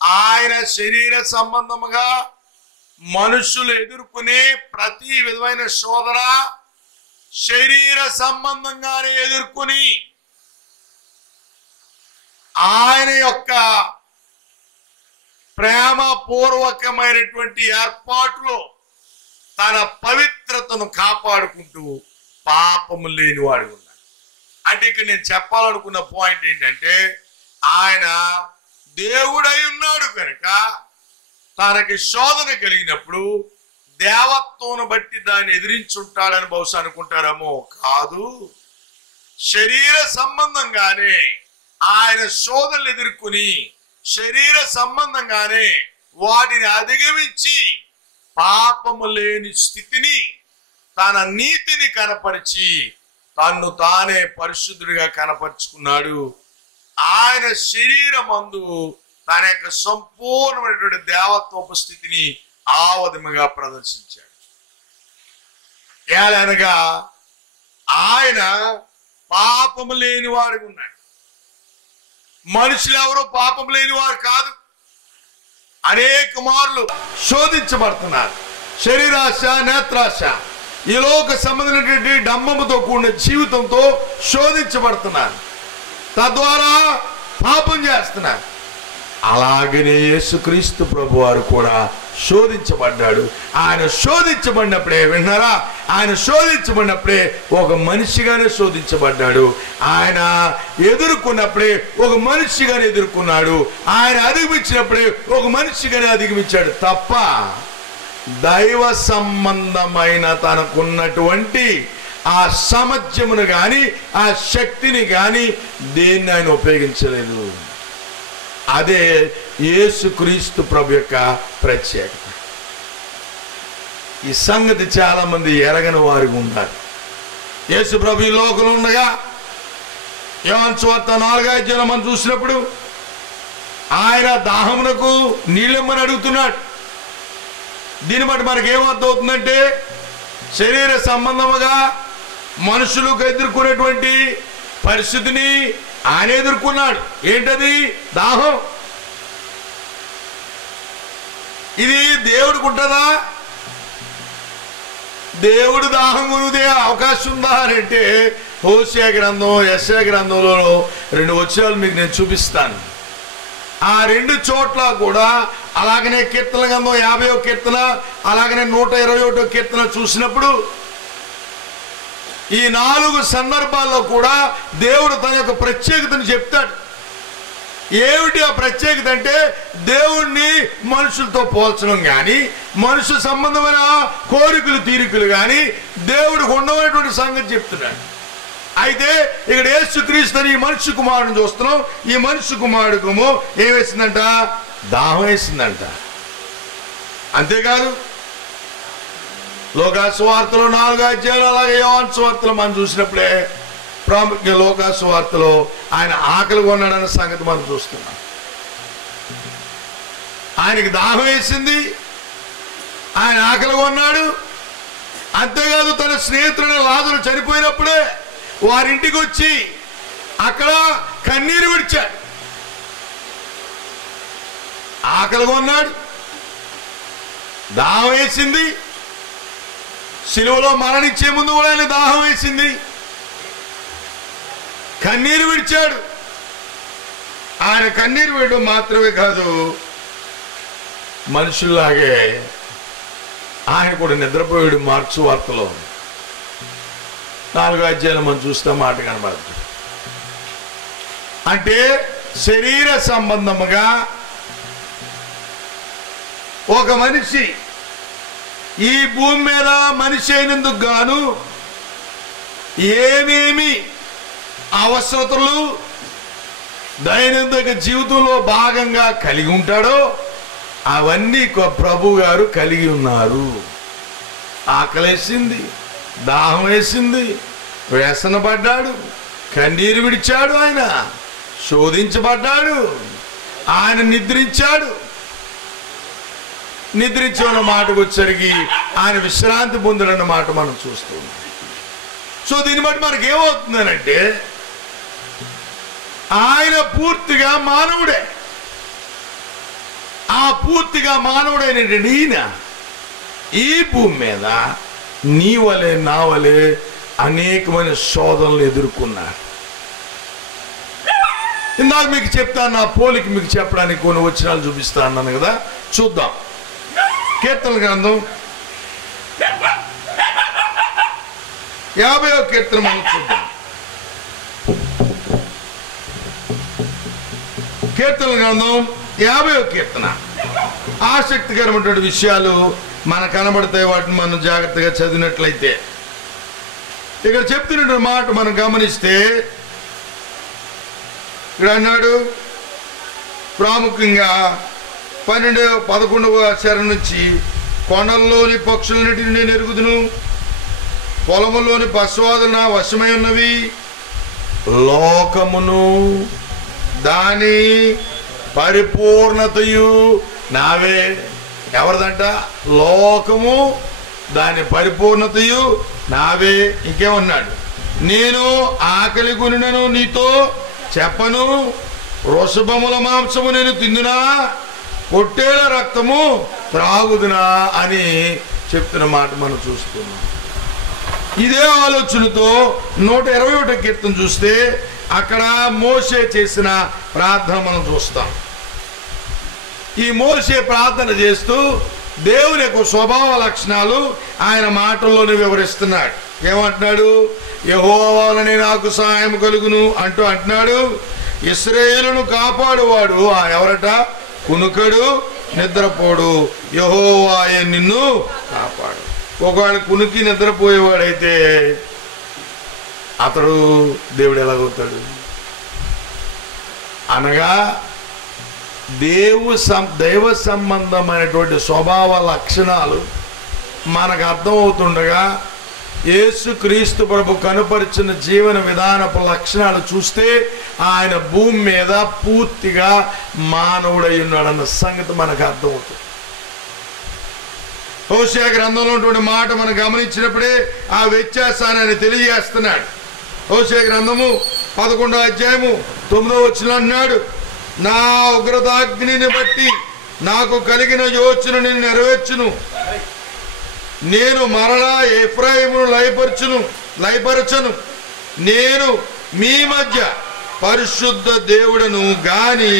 ఆయన శరీర సంబంధముగా మనుషులు ఎదుర్కొనే ప్రతి విధమైన శోధన శరీర సంబంధంగానే ఎదుర్కొని ఆయన యొక్క ప్రేమ పూర్వకమైనటువంటి ఏర్పాటులో తన పవిత్రతను కాపాడుకుంటూ పాపము లేనివాడు ఉన్నాడు. అంటే ఇక్కడ నేను చెప్పాలనుకున్న పాయింట్ ఏంటంటే, ఆయన దేవుడై ఉన్నాడు కనుక తనకి శోధన కలిగినప్పుడు దేవత్వం బట్టి దాన్ని ఎదిరించుంటాడని బహుశా అనుకుంటారేమో. కాదు, శరీర సంబంధంగానే ఆయన శోధనలు ఎదుర్కొని శరీర సంబంధంగానే వాటిని అధిగమించి పాపము లేని స్థితిని, తన నీతిని కనపరిచి తన్ను తానే పరిశుద్ధుడిగా కనపరుచుకున్నాడు. ఆయన శరీరమందు తన యొక్క సంపూర్ణమైనటువంటి దేవత్వపు స్థితిని ఆ విధముగా ప్రదర్శించాడు. ఏలనగా ఆయన పాపము లేనివాడు ఉన్నాడు. మనుషులు ఎవరో పాపం లేనివారు కాదు. అనేక మార్లు శోధించబడుతున్నారు. శరీరాశ, నేత్రాశ, ఈ లోక సంబంధించినటువంటి డంబముతో కూడిన జీవితంతో శోధించబడుతున్నారు. తద్వారా పాపం చేస్తున్నారు. అలాగనే యేసుక్రీస్తు ప్రభు వారు కూడా శోధించబడ్డాడు. ఆయన శోధించబడినప్పుడే, విన్నారా, ఆయన శోధించబడినప్పుడే ఒక మనిషిగానే శోధించబడ్డాడు. ఆయన ఎదుర్కొన్నప్పుడే ఒక మనిషిగానే ఎదుర్కొన్నాడు. ఆయన అధిగమించినప్పుడే ఒక మనిషిగానే అధిగమించాడు తప్ప దైవ సంబంధమైన తనకున్నటువంటి ఆ సామర్థ్యమును గాని ఆ శక్తిని గాని దేన్ని ఆయన ఉపయోగించలేదు. అదే యేసుక్రీస్తు ప్రభు యొక్క ప్రత్యేకత. ఈ సంగతి చాలా మంది ఎరగని వారికి ఉన్నారు. యేసు ప్రభు ఈ లోకంలో ఉండగా యోహాను సువార్త 4వ అధ్యాయంలో మనం చూసినప్పుడు ఆయన దాహమునకు నీళ్ళిమ్మని అడుగుతున్నాడు. దీన్ని బట్టి మనకి ఏమర్థం అవుతుందంటే, శరీర సంబంధముగా మనుషులకు ఎదుర్కొనేటువంటి పరిస్థితిని ఆయన ఎదుర్కొన్నాడు. ఏంటది? దాహం. ఇది దేవుడికి ఉంటుందా? దేవుడు దాహం కొనుదే అవకాశం ఉందా అని అంటే, హోషేయ గ్రంథం, యెషయా గ్రంథంలో 2 వచనాలు మీకు నేను చూపిస్తాను. ఆ 2 చోట్ల కూడా అలాగనే కీర్తన గ్రంథం 50వ కీర్తన, అలాగనే 121వ కీర్తన చూసినప్పుడు ఈ 4 సందర్భాల్లో కూడా దేవుడు తన యొక్క ప్రత్యేకతను చెప్తాడు. ఏమిటి ఆ ప్రత్యేకత అంటే దేవుణ్ణి మనుషులతో పోల్చడం కానీ, మనుషు సంబంధమైన కోరికలు తీరికలు కానీ దేవుడికి ఉండవనేటువంటి సంగతి చెప్తున్నాడు. అయితే ఇక్కడ యేసుక్రీస్తుని ఈ మనుష్య కుమారుని చూస్తున్నాం. ఈ మనుష్య కుమారుడుకు ఏం వేసిందంట? దాహం వేసిందంట. అంతేకాదు లోకాసు వార్తలో 4 అధ్యాయాలు, అలాగే యోహాను సువార్తలో మనం చూసినప్పుడే ప్రాముఖ్యంగా లోకాసు వార్తలో ఆయన ఆకలి కొన్నాడన్న సంగతి మనం చూస్తున్నాం. ఆయనకి దాహం వేసింది, ఆయన ఆకలి కొన్నాడు. అంతేకాదు తన స్నేహితుడైన లాజరు చనిపోయినప్పుడే వారింటికి వచ్చి అక్కడ కన్నీరు విడిచాడు. ఆకలి కొన్నాడు, దాహం వేసింది. శిలువలో మరణించే ముందు కూడా ఆయన దాహం వేసింది, కన్నీరు విడిచాడు. ఆయన కన్నీరు వేయడం మాత్రమే కాదు, మనుషుల్లాగే ఆయన కూడా నిద్రపోయాడు. మార్క్స్ వార్తలో 4 అధ్యాయాలు మనం చూస్తే మాట కనబడుతుంది. అంటే శరీర సంబంధముగా ఒక మనిషి ఈ భూమి మీద మనిషి అయినందుకు గాను ఏమేమి అవసరతలు దైనందిక జీవితంలో భాగంగా కలిగి ఉంటాడో అవన్నీ ప్రభు గారు కలిగి ఉన్నారు. ఆకలేసింది, దాహం వేసింది, వ్యసన పడ్డాడు, కన్నీరు విడిచాడు, ఆయన శోధించబడ్డాడు, ఆయన నిద్రించాడు. నిద్రించిన మాటకు వచ్చరికి ఆయన విశ్రాంతి పొందడన్న మాట మనం చూస్తున్నాం. సో దీన్ని బట్టి మనకి ఏమవుతుందనంటే ఆయన పూర్తిగా మానవుడే. ఆ పూర్తిగా మానవుడైనటువంటి ఈయన ఈ భూమి మీద నీ వలె నా వలె అనేకమైన శోధనలు ఎదుర్కొన్నాడు. ఇందాక మీకు చెప్తాను, నా పోలికి మీకు చెప్పడానికి కొన్ని వచనాలు చూపిస్తా అన్నాను కదా, చూద్దాం. కీర్తన గ్రంథం 50వ కీర్తన మనం చూద్దాం. కీర్తన గ్రంథం 50వ కీర్తన. ఆసక్తికరమైనటువంటి విషయాలు మనకు కనబడతాయి. వాటిని మనం జాగ్రత్తగా చదివినట్లయితే ఇక్కడ చెప్తున్నటువంటి మాట మనం గమనిస్తే ఇక్కడ అన్నాడు ప్రాముఖ్యంగా 11వ శరణం నుంచి, కొండల్లోని పక్షులన్నిటిని నేను ఎరుగుదును, పొలములోని పశువాదులు నా వశమై ఉన్నవి, లోకమును దాని పరిపూర్ణతయు నావే. ఎవరిదంట? లోకము దాని పరిపూర్ణతయు నావే. ఇంకేమన్నాడు? నేను ఆకలి కొనినను నీతో చెప్పను, వృషభముల మాంసము నేను తిందునా, పొట్టేల రక్తము త్రాగుదునా అని చెప్తున్న మాట మనం చూస్తున్నాం. ఇదే ఆలోచనతో 121వ కీర్తన చూస్తే అక్కడ మోషే చేసిన ప్రార్థన మనం చూస్తాం. ఈ మోషే ప్రార్థన చేస్తూ దేవుని యొక్క స్వభావ లక్షణాలు ఆయన మాటల్లోనే వివరిస్తున్నాడు. ఏమంటున్నాడు? యెహోవా వలనే నాకు సహాయం కలుగును అంటూ అంటున్నాడు. ఇశ్రాయేలును కాపాడువాడు ఎవరట? కునుకడు, నిద్రపోడు, యెహోవాయే నిన్ను కాపాడు. ఒకవేళ కునికి నిద్రపోయేవాడైతే అతడు దేవుడు ఎలాగవుతాడు? అనగా దైవ సంబంధమైనటువంటి స్వభావ లక్షణాలు మనకు అర్థమవుతుండగా యేసుక్రీస్తు ప్రభు కనుపరిచిన జీవన విధానపు లక్షణాలు చూస్తే ఆయన భూమి మీద పూర్తిగా మానవుడై ఉన్నాడన్న సంగతి మనకు అర్థమవుతుంది. హోషేయ గ్రంథంలో ఉన్నటువంటి మాట మనం గమనించినప్పుడే ఆ వ్యత్యాసాన్ని ఆయన తెలియజేస్తున్నాడు. హోషేయ గ్రంథము 11వ అధ్యాయము 9వ వచనం అన్నాడు, నా ఉగ్రతాగ్నిని బట్టి నాకు కలిగిన యోచన నేను నెరవేర్చును, నేను మరలా ఎఫ్రాయిమును లయపరచను, నేను మీ మధ్య పరిశుద్ధ దేవుడను గాని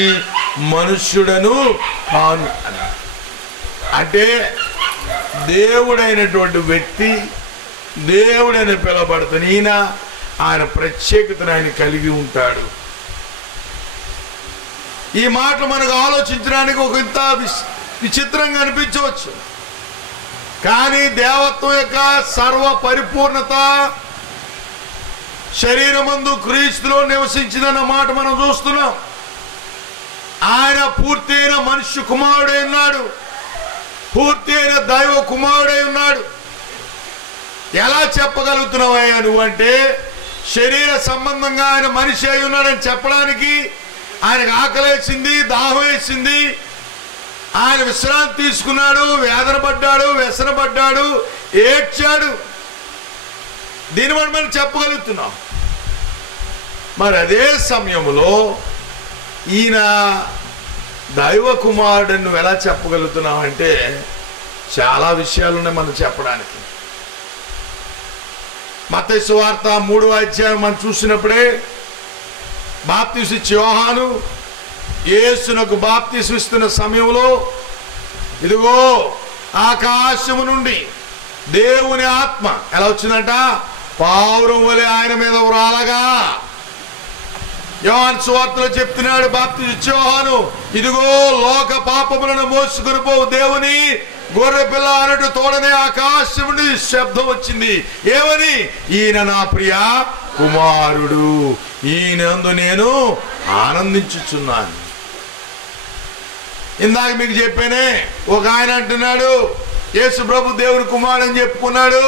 మనుష్యుడను కాను. అంటే దేవుడైనటువంటి వ్యక్తి దేవుడని పిలవబడుతున్న ఈయన ఆయన ప్రత్యేకతను ఆయన కలిగి ఉంటాడు. ఈ మాటలు మనకు ఆలోచించడానికి ఒక ఇంత విచిత్రంగా అనిపించవచ్చు, కానీ దేవత్వం యొక్క సర్వ పరిపూర్ణత శరీరమందు క్రీస్తులో నివసించిందన్న మాట మనం చూస్తున్నాం. ఆయన పూర్తి అయిన మనుష్య కుమారుడై ఉన్నాడు, పూర్తి అయిన దైవ కుమారుడై ఉన్నాడు. ఎలా చెప్పగలుగుతున్నావయ్యా నువ్వంటే, శరీర సంబంధంగా ఆయన మనిషి అయి ఉన్నాడని చెప్పడానికి ఆయనకు ఆకలేసింది, దాహం వేసింది, ఆయన విశ్రాంతి తీసుకున్నాడు, వేదన పడ్డాడు, వ్యసన పడ్డాడు, ఏడ్చాడు. దీని బట్టి మనం చెప్పగలుగుతున్నాం. మరి అదే సమయంలో ఈయన దైవ కుమారుడు నువ్వు ఎలా చెప్పగలుగుతున్నావు అంటే చాలా విషయాలు ఉన్నాయి మనం చెప్పడానికి. మత్తయి సువార్త 3వ అధ్యాయం మనం చూసినప్పుడే బాప్తీసు ఇచ్చే యోహాను యేసునకు బాప్తీసు ఇస్తున్న సమయంలో ఇదిగో ఆకాశము నుండి దేవుని ఆత్మ ఎలా వచ్చిందంట, పావురం వలె ఆయన మీద రాలగా. యోహాను సువార్తలో చెప్తున్నాడు బాప్తీసు ఇచ్చే యోహాను, ఇదిగో లోక పాపములను మోసుకొని పోవు దేవుని గొర్రె పిల్ల అన్నట్టు తోడనే ఆకాశం నుండి శబ్దం వచ్చింది. ఏమని? ఈయన నా ప్రియ కుమారుడు, ఈయనందు నేను ఆనందించుచున్నాను. ఇందాక మీకు చెప్పానే, ఒక ఆయన అంటున్నాడు యేసు ప్రభు దేవుని కుమారుడు అని చెప్పుకున్నాడు.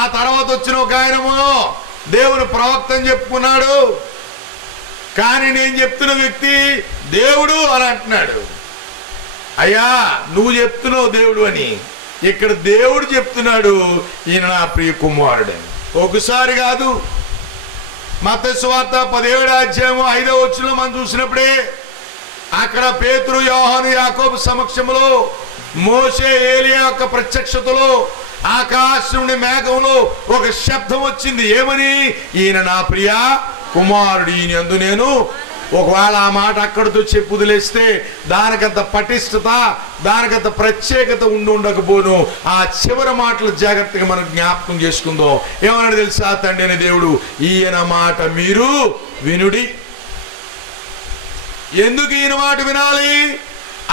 ఆ తర్వాత వచ్చిన ఒక ఆయనము దేవుని ప్రవక్త అని చెప్పుకున్నాడు. కానీ నేను చెప్తున్న వ్యక్తి దేవుడు అని అంటున్నాడు. అయ్యా నువ్వు చెప్తున్నావు దేవుడు అని, ఇక్కడ దేవుడు చెప్తున్నాడు ఈయన నా ప్రియ కుమారుడని. ఒకసారి కాదు, మత్తయి సువార్త 17వ అధ్యాయం 5వ వచనంలో మనం చూసినప్పుడే అక్కడ పేతురు, యోహాను, యాకోబు సమక్షంలో మోషే, ఏలియా యొక్క ప్రత్యక్షతలో ఆకాశం నుండి మేఘంలో ఒక శబ్దం వచ్చింది. ఏమని? ఈయన నా ప్రియ కుమారుడు, ఈయన యందు నేను. ఒకవేళ ఆ మాట అక్కడితో చెప్పు వదిలేస్తే దానికంత పటిష్టత, దానికంత ప్రత్యేకత ఉండకపోను. ఆ చివరి మాటలు జాగ్రత్తగా మనం జ్ఞాపకం చేసుకుందాం. ఏమన్నాడు తెలుసా? తండ్రి అనే దేవుడు, ఈయన మాట మీరు వినుడి. ఎందుకు ఈయన మాట వినాలి?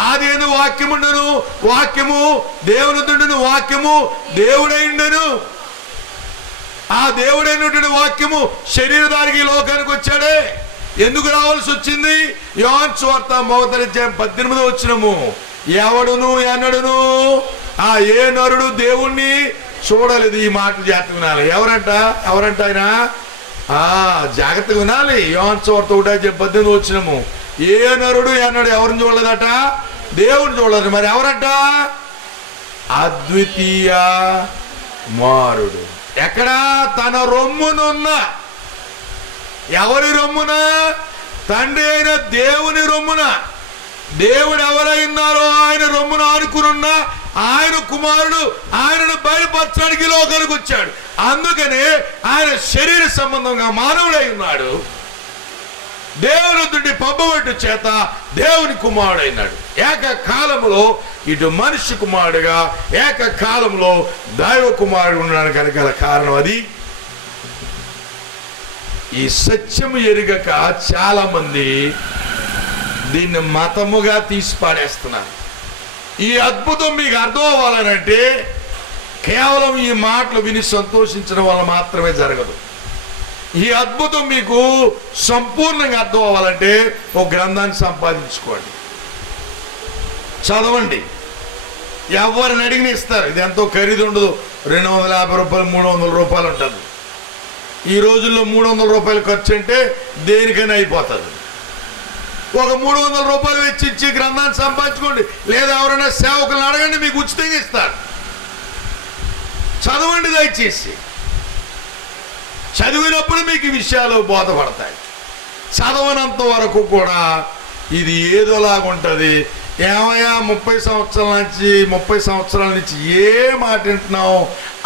ఆదియందు వాక్యము ఉండను, వాక్యము దేవునిదుండును, వాక్యము దేవుడైండను. ఆ దేవుడైనటువంటి వాక్యము శరీరధారికి ఈ లోకానికి వచ్చాడే. ఎందుకు రావాల్సి వచ్చింది? యోహాను సువార్త 1వ అధ్యాయం 18వ వచనము, ఎవడును ఎన్నడును ఏ నరుడు దేవుణ్ణి చూడలేదు. ఈ మాట జాగ్రత్త వినాలి. ఎవరంట ఆయన? జాగ్రత్తగా వినాలి. యోహాను సువార్త 1వ అధ్యాయం 18వ వచనము, ఏ నరుడు ఎన్నడు ఎవరిని చూడలేదట? దేవుని చూడలేదు. మరి ఎవరంట? అద్వితీయ కుమారుడు. ఎక్కడ? తన రొమ్మునున్న. ఎవరి రొమ్మున? తండ్రి అయిన దేవుని రొమ్మున. దేవుడు ఎవరైనారో ఆయన రొమ్మున ఆనుకునున్న ఆయన కుమారుడు ఆయనను బయలుపరచడానికి లోకానికి వచ్చాడు. అందుకనే ఆయన శరీర సంబంధంగా మానవుడై ఉన్నాడు. దేవుని నుండి పంపబడి చేత దేవుని కుమారుడు అయినాడు. ఏకకాలంలో ఇటు మనిషి కుమారుడుగా, ఏకకాలంలో దైవ కుమారుడు ఉండడానికి గల కారణం అది. ఈ సత్యము ఎరుగక చాలా మంది దీన్ని మతముగా తీసి పాడేస్తున్నారు. ఈ అద్భుతం మీకు అర్థం అవ్వాలనంటే కేవలం ఈ మాటలు విని సంతోషించడం వల్ల మాత్రమే జరగదు. ఈ అద్భుతం మీకు సంపూర్ణంగా అర్థం అవ్వాలంటే ఒక గ్రంథాన్ని సంపాదించుకోండి, చదవండి. ఎవరిని అడిగిన ఇస్తారు. ఇది ఎంతో ఖరీదు ఉండదు. 250 రూపాయలు, 300 రూపాయలు ఉంటుంది. ఈ రోజుల్లో 300 రూపాయలు ఖర్చు అంటే దేనికైనా అయిపోతుంది. ఒక 300 రూపాయలు వెచ్చించి గ్రంథాన్ని సంపాదించుకోండి. లేదా ఎవరైనా సేవకులను అడగండి, మీకు ఉచితంగా ఇస్తారు. చదవండి దయచేసి. చదివినప్పుడు మీకు ఈ విషయాలు బోధపడతాయి. చదవనంత వరకు కూడా ఇది ఏదోలాగా ఉంటుంది. ఏమయ్యా 30 సంవత్సరాల నుంచి ఏ మాట వింటున్నావు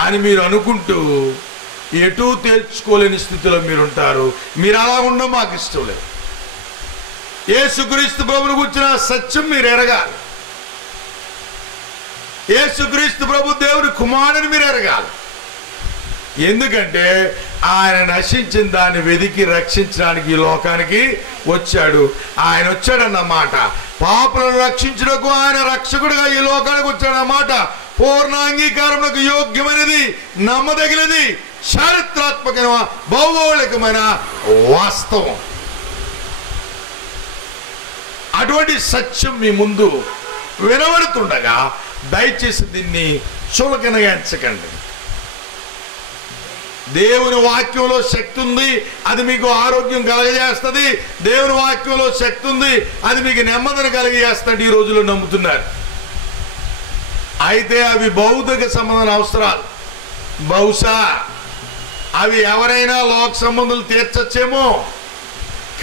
అని మీరు అనుకుంటూ ఎటూ తేల్చుకోలేని స్థితిలో మీరుంటారు. మీరు అలా ఉండడం మాకు ఇష్టం లేదు. యేసుక్రీస్తు ప్రభువును గురించిన సత్యం మీరు ఎరగాలి. యేసుక్రీస్తు ప్రభు దేవుని కుమారుని మీరు ఎరగాలి. ఎందుకంటే ఆయన నశించిన దాన్ని వెదికి రక్షించడానికి ఈ లోకానికి వచ్చాడు. ఆయన వచ్చాడన్నమాట. పాపులను రక్షించుటకు ఆయన రక్షకుడుగా ఈ లోకానికి వచ్చాడన్నమాట. పూర్ణ అంగీకారములకు యోగ్యమైనది, నమ్మదగినది, చారిత్రాత్మకమైన భౌగోళికమైన వాస్తవం. అటువంటి సత్యం మీ ముందు వినబడుతుండగా దయచేసి దీన్ని చులకనగా ఎంచకండి. దేవుని వాక్యంలో శక్తి ఉంది, అది మీకు ఆరోగ్యం కలగజేస్తుంది. దేవుని వాక్యంలో శక్తి ఉంది, అది మీకు నెమ్మదిని కలగజేస్తుంది. ఈ రోజుల్లో నమ్ముతున్నారు. అయితే అవి భౌతిక సంబంధం అవసరాలు. బహుశా అవి ఎవరైనా లోక సంబంధాలు తీర్చచ్చేమో,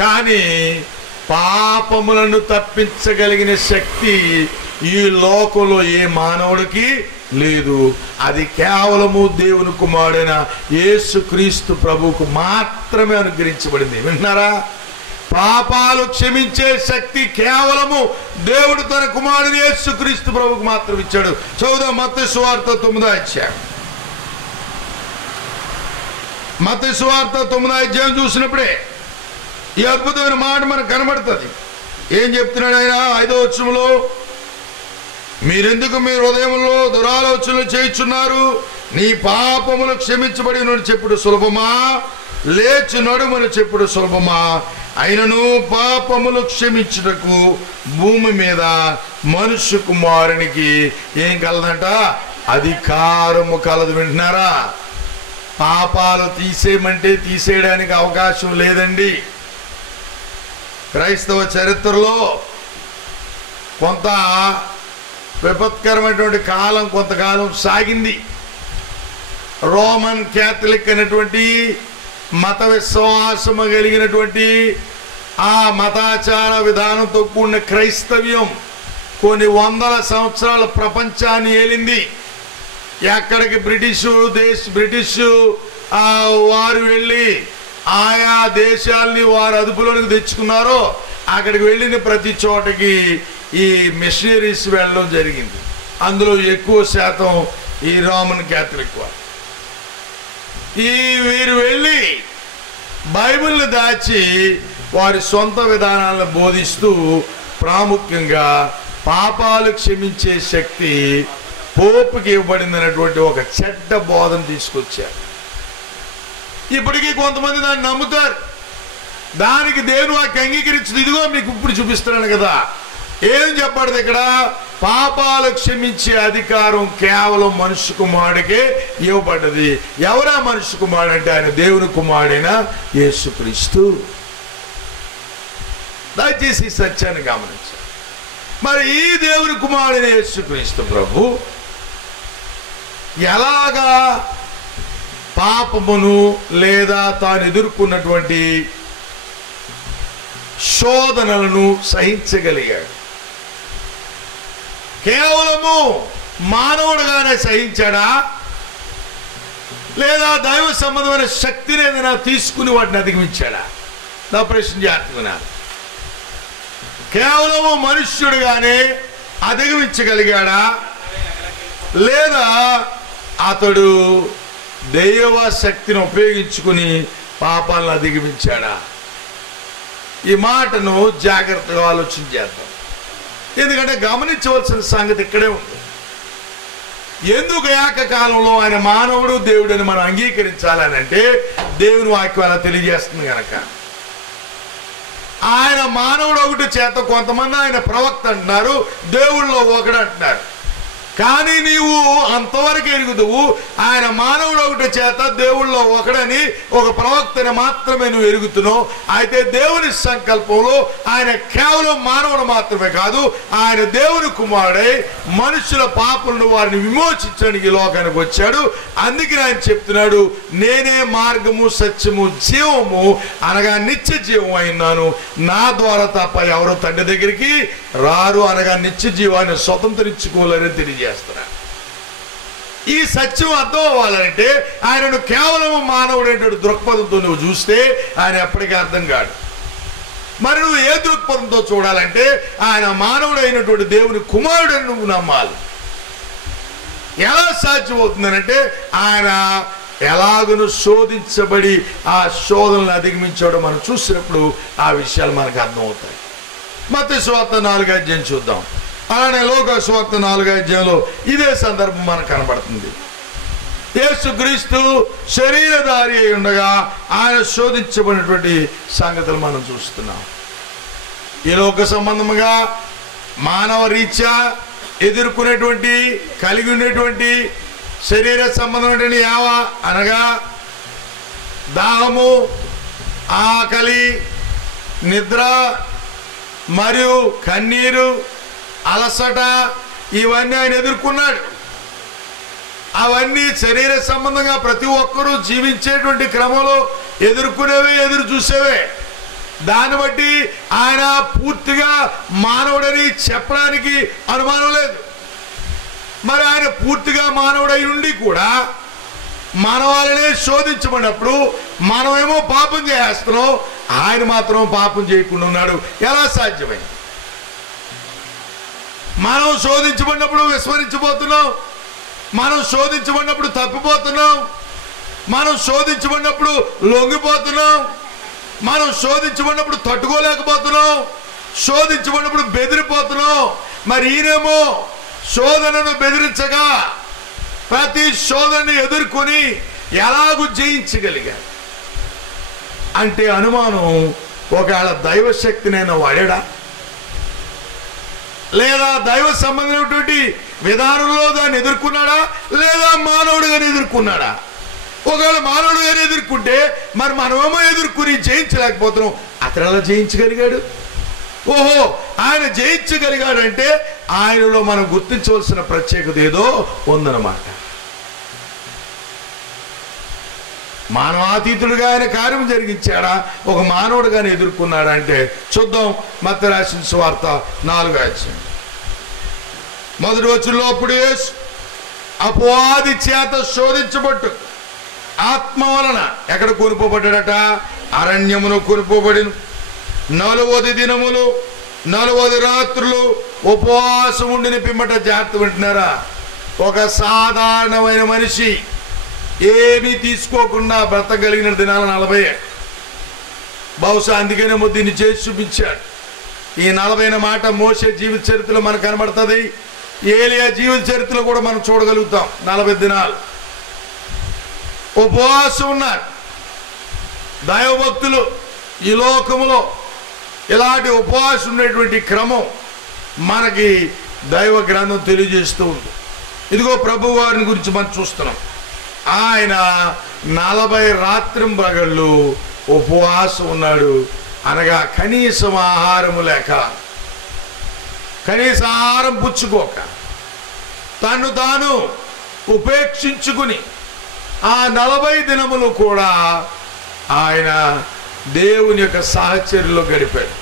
కానీ పాపములను తప్పించగలిగిన శక్తి ఈ లోకంలో ఏ మానవుడికి లేదు. అది కేవలము దేవుని కుమారుడైన యేసుక్రీస్తు ప్రభువుకు మాత్రమే అనుగ్రహించబడింది. వింటున్నారా? పాపాలు క్షమించే శక్తి కేవలము దేవుడు తన కుమారుడు యేసుక్రీస్తు ప్రభువుకు మాత్రం ఇచ్చాడు. చదువుదాం మత్తయి సువార్త 9వ అధ్యాయం. మత్తయి సువార్త 9వ అధ్యాయం చూసినప్పుడే ఈ అద్భుతమైన మాట మనకు కనబడుతుంది. ఏం చెప్తున్నాడు ఆయన? 5వ వచనంలో, మీరెందుకు మీ హృదయంలో దురాలోచనలు చేయుచున్నారు? నీ పాపములు క్షమించబడిన చెప్పుడు సులభమా, లేచి నడుమని చెప్పుడు సులభమా? అయినను పాపములు క్షమించుటకు భూమి మీద మనుష్య కుమారునికి ఏం కలదంట? అధికారము కలదు. వింటున్నారా? పాపాలు తీసేయమంటే తీసేయడానికి అవకాశం లేదండి. క్రైస్తవ చరిత్రలో కొంత విపత్కరమైనటువంటి కాలం కొంతకాలం సాగింది. రోమన్ క్యాథలిక్ అనేటువంటి మత విశ్వాసము కలిగినటువంటి ఆ మతాచార విధానంతో కూడిన క్రైస్తవ్యం కొన్ని వందల సంవత్సరాల ప్రపంచాన్ని ఏలింది. ఎక్కడికి బ్రిటిషు వారు వెళ్ళి ఆయా దేశాల్ని వారు అదుపులోనికి తెచ్చుకున్నారో అక్కడికి వెళ్ళిన ప్రతి చోటకి ఈ మిషనరీస్ వెళ్ళడం జరిగింది. అందులో ఎక్కువ శాతం ఈ రోమన్ క్యాథలిక్ వారు. వీరు వెళ్ళి బైబిల్ని దాచి వారి సొంత విధానాలను బోధిస్తూ ప్రాముఖ్యంగా పాపాలు క్షమించే శక్తి పోపుకి ఇవ్వబడిందనేటువంటి ఒక చెడ్డ బోధన తీసుకొచ్చారు. ఇప్పటికీ కొంతమంది దాన్ని నమ్ముతారు. దానికి దేవుని వాక్యం అంగీకరించదు. ఇదిగో మీకు ఇప్పుడు చూపిస్తున్నాను కదా. ఏం చెప్పాడు ఇక్కడ? పాపాలు క్షమించే అధికారం కేవలం మనుష్య కుమారుడికే ఇవ్వబడ్డది. ఎవరా మనుష్య కుమారుడు అంటే ఆయన దేవుని కుమారుడైన యేసుక్రీస్తు. దయచేసి ఈ సత్యాన్ని గమనించారు. మరి ఈ దేవుని కుమారుడైన యేసుక్రీస్తు ప్రభు ఎలాగా పాపమును లేదా తాను ఎదుర్కొన్నటువంటి శోధనలను సహించగలిగాడు? కేవలము మానవుడుగానే సహించాడా, లేదా దైవ సంబంధమైన శక్తిని ఏదైనా తీసుకుని వాటిని అధిగమించాడా? నా ప్రశ్న జాగ్రత్తగా. కేవలము మనుష్యుడుగానే అధిగమించగలిగాడా, లేదా అతడు దైవ శక్తిని ఉపయోగించుకుని పాపాలను అధిగమించాడా? ఈ మాటను జాగ్రత్తగా ఆలోచన చేద్దాం. ఎందుకంటే గమనించవలసిన సంగతి ఇక్కడే ఉంది. ఎందుకు ఏకకాలంలో ఆయన మానవుడు దేవుడని మనం అంగీకరించాలని అంటే దేవుని వాక్యం అలా తెలియజేస్తుంది కనుక. ఆయన మానవుడు ఒకటి చేత కొంతమంది ఆయన ప్రవక్త అంటున్నారు, దేవుళ్ళో ఒకడు అంటున్నారు. కానీ నీవు అంతవరకు ఎరుగుదువు ఆయన మానవుడు ఒకటి చేత దేవుళ్ళో ఒకడని ఒక ప్రవక్తని మాత్రమే నువ్వు ఎరుగుతున్నావు. అయితే దేవుని సంకల్పంలో ఆయన కేవలం మానవుడు మాత్రమే కాదు, ఆయన దేవుని కుమారుడై మనుషుల పాపలను వారిని విమోచించడానికి ఈ లోకానికి వచ్చాడు. అందుకని ఆయన చెప్తున్నాడు, నేనే మార్గము సత్యము జీవము అనగా నిత్య జీవం అయినాను, నా ద్వారా తప్ప ఎవరో తండ్రి దగ్గరికి రారు అనగా నిత్య జీవాన్ని స్వతంత్రించుకోవాలని తెలియజేస్తున్నారు. ఈ సత్యం అర్థం అవ్వాలంటే ఆయనను కేవలం మానవుడైనటువంటి దృక్పథంతో నువ్వు చూస్తే ఆయన ఎప్పటికీ అర్థం కాడు. మరి నువ్వు ఏ దృక్పథంతో చూడాలంటే ఆయన మానవుడైనటువంటి దేవుని కుమారుడని నువ్వు నమ్మాలి. ఎలా సాధ్యమవుతుందనంటే ఆయన ఎలాగను శోధించబడి ఆ శోధనలు అధిగమించడం మనం చూసినప్పుడు ఆ విషయాలు మనకు అర్థమవుతాయి. మత్తయి సువార్త 4వ అధ్యాయం చూద్దాం. అలానే లూకా సువార్త 4వ అధ్యాయంలో ఇదే సందర్భం మనకు కనబడుతుంది. యేసుక్రీస్తు శరీరధారి అయి ఉండగా ఆయన శోధించబడినటువంటి సంగతులు మనం చూస్తున్నాం. ఈ లోక సంబంధముగా మానవ రీత్యా ఎదుర్కొనేటువంటి కలిగి ఉండేటువంటి శరీర సంబంధమైనటువంటి యావ అనగా దాహము, ఆకలి, నిద్ర మరియు కన్నీరు, అలసట ఇవన్నీ ఆయన ఎదుర్కొన్నాడు. అవన్నీ శరీర సంబంధంగా ప్రతి ఒక్కరూ జీవించేటువంటి క్రమంలో ఎదుర్కొనేవే, ఎదురు చూసేవే. దాన్ని బట్టి ఆయన పూర్తిగా మానవుడని చెప్పడానికి అనుమానం లేదు. మరి ఆయన పూర్తిగా మానవుడై ఉండి కూడా మానవాళ్ళనే శోధించబడినప్పుడు మనమేమో పాపం చేస్తున్నాం, ఆయన మాత్రం పాపం చేయకుండా ఉన్నాడు. ఎలా సాధ్యమైంది? మనం శోధించబడినప్పుడు విస్మరించిపోతున్నాం, మనం శోధించబడినప్పుడు తప్పిపోతున్నాం, మనం శోధించబడినప్పుడు లొంగిపోతున్నాం, మనం శోధించబడినప్పుడు తట్టుకోలేకపోతున్నాం, శోధించబడినప్పుడు బెదిరిపోతున్నాం. మరి ఈయనేమో శోధనను బెదిరించగా ప్రతి శోధనని ఎదుర్కొని ఎలాగూ జయించగలిగాడు అంటే అనుమానం, ఒకవేళ దైవశక్తినైనా వాడా, లేదా దైవ సంబంధమైనటువంటి విధానంలో దాన్ని ఎదుర్కొన్నాడా, లేదా మానవుడిగానే ఎదుర్కొన్నాడా? ఒకవేళ మానవుడిగానే ఎదుర్కొంటే మరి మనమేమో ఎదుర్కొని జయించలేకపోతున్నాం. అతను ఎలా జయించగలిగాడు? ఓహో, ఆయన జయించగలిగాడంటే ఆయనలో మనం గుర్తించవలసిన ప్రత్యేకత ఏదో ఉందన్నమాట. మానవాతీతుడుగా ఆయన కార్యం జరిగించాడా, ఒక మానవుడుగానే ఎదుర్కొన్నాడా అంటే చూద్దాం. మత్తయి రాసిన సువార్త 4వ అధ్యాయం 1వ వచనంలో, అప్పుడు యేసు అపవాది చేత శోధించబట్టు ఆత్మ వలన ఎక్కడ కొనుపోబడ్డాడట? అరణ్యమును కొనుపోబడిను. 40 దినములు 40 రాత్రులు ఉపవాసం ఉండిన పిమ్మట, జాగ్రత్త వింటున్నారా, ఒక సాధారణమైన మనిషి ఏమీ తీసుకోకుండా బ్రతకగలిగిన దినాలు 40. బహుశా అందుకనే దీన్ని చేసి చూపించాడు. ఈ 40 మాట మోషే జీవిత చరిత్రలో మనకు కనబడుతుంది, ఏలియా జీవిత చరిత్రలో కూడా మనం చూడగలుగుతాం. 40 దినాలు ఉపవాసం ఉన్నారు దైవభక్తులు. ఈ లోకములో ఇలాంటి ఉపవాసం ఉండేటువంటి క్రమం మనకి దైవ గ్రంథం తెలియజేస్తూ ఉంది. ఇదిగో ప్రభు వారిని గురించి మనం చూస్తున్నాం. ఆయన 40 రాత్రింబగళ్ళు ఉపవాసం ఉన్నాడు. అనగా కనీసం ఆహారము లేక, కనీస ఆహారం పుచ్చుకోక, తను తాను ఉపేక్షించుకుని ఆ 40 దినములు కూడా ఆయన దేవుని యొక్క సాహచర్యంలో గడిపాడు.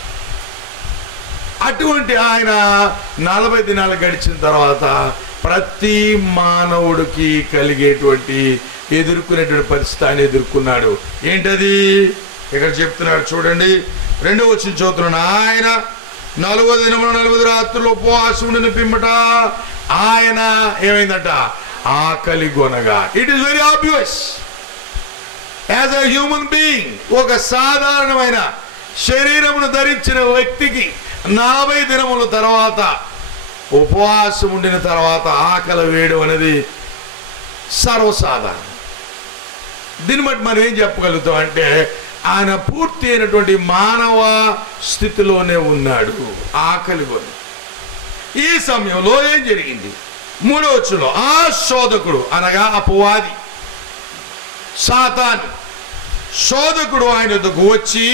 అటువంటి ఆయన 40 దినాలు గడిచిన తర్వాత ప్రతి మానవుడికి కలిగేటువంటి ఎదుర్కొనేటువంటి పరిస్థితి ఆయన ఎదుర్కొన్నాడు. ఏంటది? ఇక్కడ చెప్తున్నాడు చూడండి, 2వ వచనం చదువుతున్నాడు. ఆయన 40 దినములు 40 రాత్రులు ఉపవాసం ఉండిన పిమ్మట ఆయన ఏమైందట? ఆకలి గొనగా. It is very obvious. As a human being, ఒక సాధారణమైన శరీరమును ధరించిన వ్యక్తికి 40 దినముల తర్వాత ఉపవాసం ఉండిన తర్వాత ఆకలి వేయడం అనేది సర్వసాధారణం. దీన్ని బట్టి మనం ఏం చెప్పగలుగుతాం అంటే ఆయన పూర్తి అయినటువంటి మానవ స్థితిలోనే ఉన్నాడు, ఆకలి కొని. ఈ సమయంలో ఏం జరిగింది? 3వ వచనంలో, ఆ శోధకుడు అనగా అపవాది సాతాను శోధకుడు ఆయన వద్దకు వచ్చి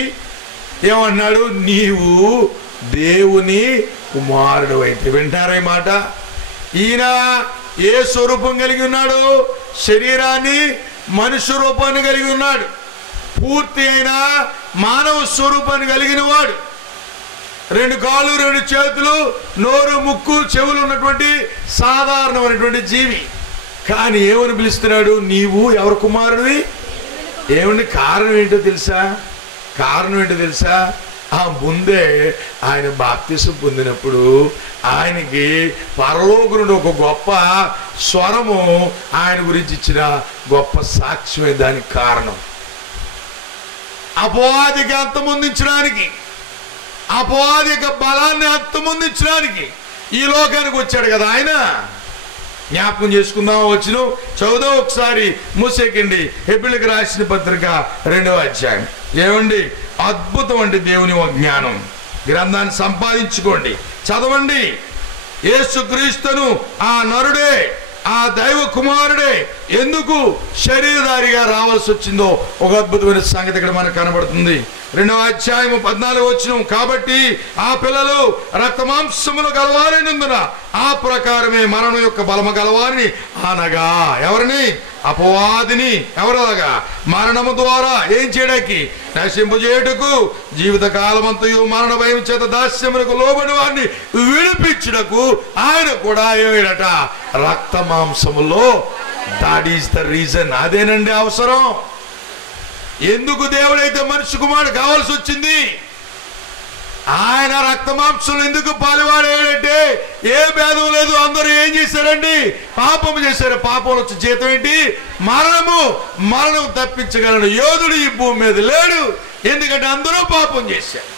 ఏమన్నాడు? నీవు దేవుని కుమారుడు అయితే. వింటారా ఈ మాట? ఈయన ఏ స్వరూపం కలిగి ఉన్నాడు? శరీరాన్ని, మనుష్య రూపాన్ని కలిగి ఉన్నాడు. పూర్తి అయిన మానవ స్వరూపాన్ని కలిగిన వాడు. 2 కాళ్ళు, 2 చేతులు, నోరు, ముక్కు, చెవులు ఉన్నటువంటి సాధారణమైనటువంటి జీవి. కానీ ఏమని పిలుస్తున్నాడు? నీవు ఎవరి కుమారుడివి? ఏమండి కారణం ఏంటో తెలుసా? కారణం ఏంటో తెలుసా? ఆ ముందే ఆయన బాప్తిసం పొందినప్పుడు ఆయనకి పరలోకం నుండి ఒక గొప్ప స్వరము ఆయన గురించి ఇచ్చిన గొప్ప సాక్ష్యమే దానికి కారణం. అపవాదికి అంతమొందించడానికి, అపవాది యొక్క బలాన్ని అంతమొందించడానికి ఈ లోకానికి వచ్చాడు కదా ఆయన. జ్ఞాపకం చేసుకుందాం, వచ్చిన చదువుదాం ఒకసారి. మూసేకండి హెబ్రీయులకు రాసిన పత్రిక 2వ అధ్యాయం. ఏమండి అద్భుతం అండి దేవుని జ్ఞానం. గ్రంథాన్ని సంపాదించుకోండి, చదవండి. యేసుక్రీస్తును ఆ నరుడే, ఆ దైవ కుమారుడే ఎందుకు శరీరధారిగా రావాల్సి వచ్చిందో ఒక అద్భుతమైన సంగతి ఇక్కడ మనకు కనబడుతుంది. 2వ అధ్యాయం 14వ వచనం. కాబట్టి ఆ పిల్లలు రక్తమాంసములు గలవారైనందున ఆ ప్రకారమే మరణం యొక్క బలము గలవారిని, అనగా ఎవరిని? అపవాదిని. ఎవరలాగా? మరణము ద్వారా ఏం చేయడానికి? నశింపజేయుటకు, జీవితకాలమంతయు మరణ భయం చేత దాస్యములకు లోబడి వారిని విడిపించుటకు ఆయన కూడా ఏమిడట? రక్తమాంసములో. That is the reason. అదేనండి అవసరం. ఎందుకు దేవుడైతే మనిషి కుమారుడు కావాల్సి వచ్చింది? ఆయన రక్తమాంసంలో ఎందుకు పాలువాడేయంటే ఏ భేదం లేదు. అందరూ ఏం చేశారండి? పాపం చేశారు. పాపం వచ్చే జీతం ఏంటి? మరణము. మరణం తప్పించగలను యోధుడు ఈ భూమి మీద లేడు. ఎందుకంటే అందరూ పాపం చేశారు.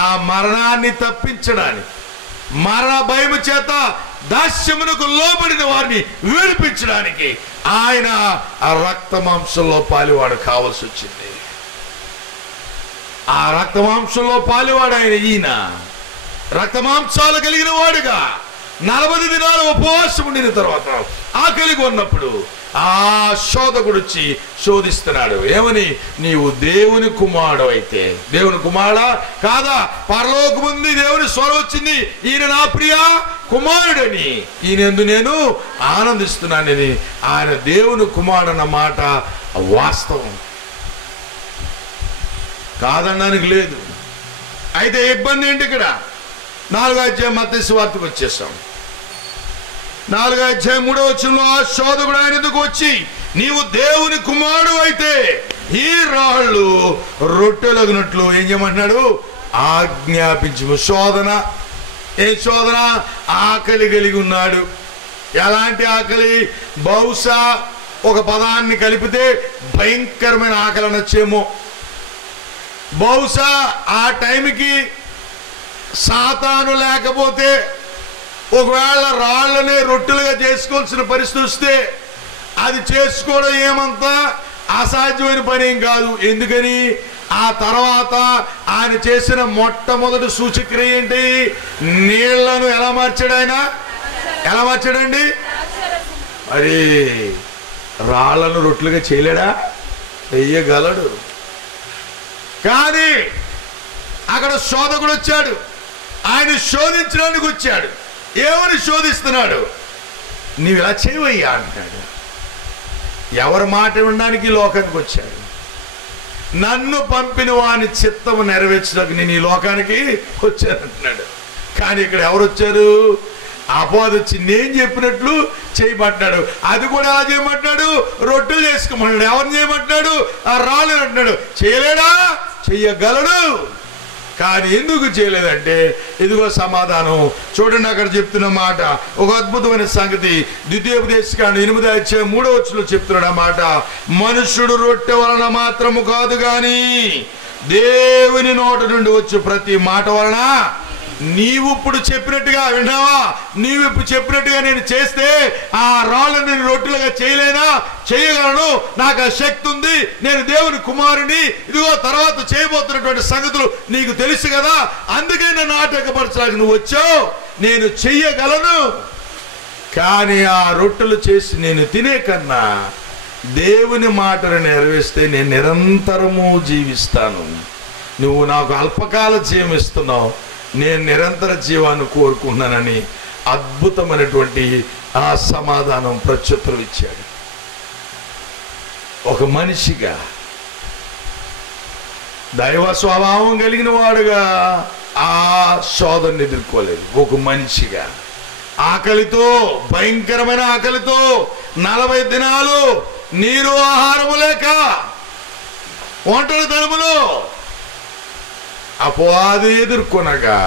ఆ మరణాన్ని తప్పించడానికి, మరణ భయము చేత దాస్యమునకు లోబడిన వారిని విడిపించడానికి ఆయన ఆ రక్తమాంసంలో పాలువాడు కావాల్సి వచ్చింది. ఆ రక్తమాంసంలో పాలువాడు ఆయన. ఈయన రక్తమాంసాలు కలిగిన వాడుగా 40 దినాలు ఉపవాసం ఉండిన తర్వాత ఆకలి కొన్నప్పుడు ఆ శోధకుడు వచ్చి శోధిస్తున్నాడు. ఏమని? నీవు దేవుని కుమారుడు అయితే. దేవుని కుమారుడా కాదా? పరలోకముంది దేవుని స్వరం వచ్చింది, ఈయన నా ప్రియ కుమారుడని, ఈయనందు నేను ఆనందిస్తున్నానని. ఆయన దేవుని కుమారుడు అన్న మాట వాస్తవం, కాదనడానికి లేదు. అయితే ఇబ్బంది ఏంటి ఇక్కడ? 4వ అధ్యాయం మత్తయి సువార్తకు వచ్చేసాం. 4వ అధ్యాయం 3వ వచనంలో ఆ శోధకుడు ఆయన ఎదుకు వచ్చి, నీవు దేవుని కుమారుడు అయితే ఈ రాళ్ళు రొట్టెలగునట్లు ఏం చేయమంటున్నాడు? ఆజ్ఞాపించు. శోధన. ఏ శోధన? ఆకలి కలిగి ఉన్నాడు. ఎలాంటి ఆకలి? బహుశా ఒక పదాన్ని కలిపితే భయంకరమైన ఆకలి అనొచ్చేమో. బహుశా ఆ టైంకి సాతాను లేకపోతే ఒకవేళ రాళ్ళనే రొట్టెలుగా చేసుకోవాల్సిన పరిస్థితి వస్తే అది చేసుకోవడం ఏమంతా అసాధ్యమైన పని ఏం కాదు. ఎందుకని? ఆ తర్వాత ఆయన చేసిన మొట్టమొదటి సూచక్రియ ఏంటి? నీళ్లను ఎలా మార్చాడు ఆయన? ఎలా మార్చాడండి? అరే, రాళ్లను రొట్టెలుగా చేయలేడా? చెయ్యగలడు. కానీ అక్కడ శోధకుడు వచ్చాడు. ఆయన శోధించడానికి వచ్చాడు. ఏమని శోధిస్తున్నాడు? నీవు ఇలా చేయవయ్యా అంటాడు. ఎవరి మాట వినడానికి లోకానికి వచ్చాడు? నన్ను పంపిన వాని చిత్తము నెరవేర్చడానికి నేను ఈ లోకానికి వచ్చానంటున్నాడు. కానీ ఇక్కడ ఎవరు వచ్చారు? అపవాది వచ్చి నేను చెప్పినట్లు చేయమంటున్నాడు. అది కూడా ఎలా చేయమంటున్నాడు? రొట్టెలు చేసుకోమంటున్నాడు. ఎవరిని చేయమంటున్నాడు? ఆ రాళ్ళు అంటున్నాడు. చేయలేడా? చెయ్యగలడు. కానీ ఎందుకు చేయలేదంటే ఇదిగో సమాధానం. చూడండి అక్కడ చెప్తున్న మాట ఒక అద్భుతమైన సంగతి. ద్వితీయోపదేశకాండం 8వ అధ్యాయం 3వ వచనంలో చెప్తున్నాడు ఆ మాట. మనుష్యుడు రొట్టె వలన మాత్రము కాదు గాని దేవుని నోట నుండి వచ్చే ప్రతి మాట వలన. నీవు ఇప్పుడు చెప్పినట్టుగా విన్నావా? నీవు ఇప్పుడు చెప్పినట్టుగా నేను చేస్తే ఆ రాళ్ళని నేను రొట్టెలుగా చేయలేనా? చేయగలను. నాకు ఆ శక్తి ఉంది. నేను దేవుని కుమారుని. ఇదిగో తర్వాత చేయబోతున్నటువంటి సంగతులు నీకు తెలుసు కదా. అందుకే నన్ను ఆటంకపరచడానికి నువ్వు వచ్చావు. నేను చెయ్యగలను. కానీ ఆ రొట్టెలు చేసి నేను తినే కన్నా దేవుని మాటను నెరవేరిస్తే నేను నిరంతరము జీవిస్తాను. నువ్వు నాకు అల్పకాల జీవం ఇస్తున్నావు, నేను నిరంతర జీవాన్ని కోరుకున్నానని అద్భుతమైనటువంటి ఆ సమాధానం ప్రత్యుత్తరం ఇచ్చాడు. ఒక మనిషిగా, దైవ స్వభావం కలిగిన వాడుగా ఆ శోధనను ఎదుర్కోలేదు. ఒక మనిషిగా ఆకలితో, భయంకరమైన ఆకలితో 40 దినాలు నీరు ఆహారము లేక ఒంటరితనములో అపవాది ఎదుర్కొనగా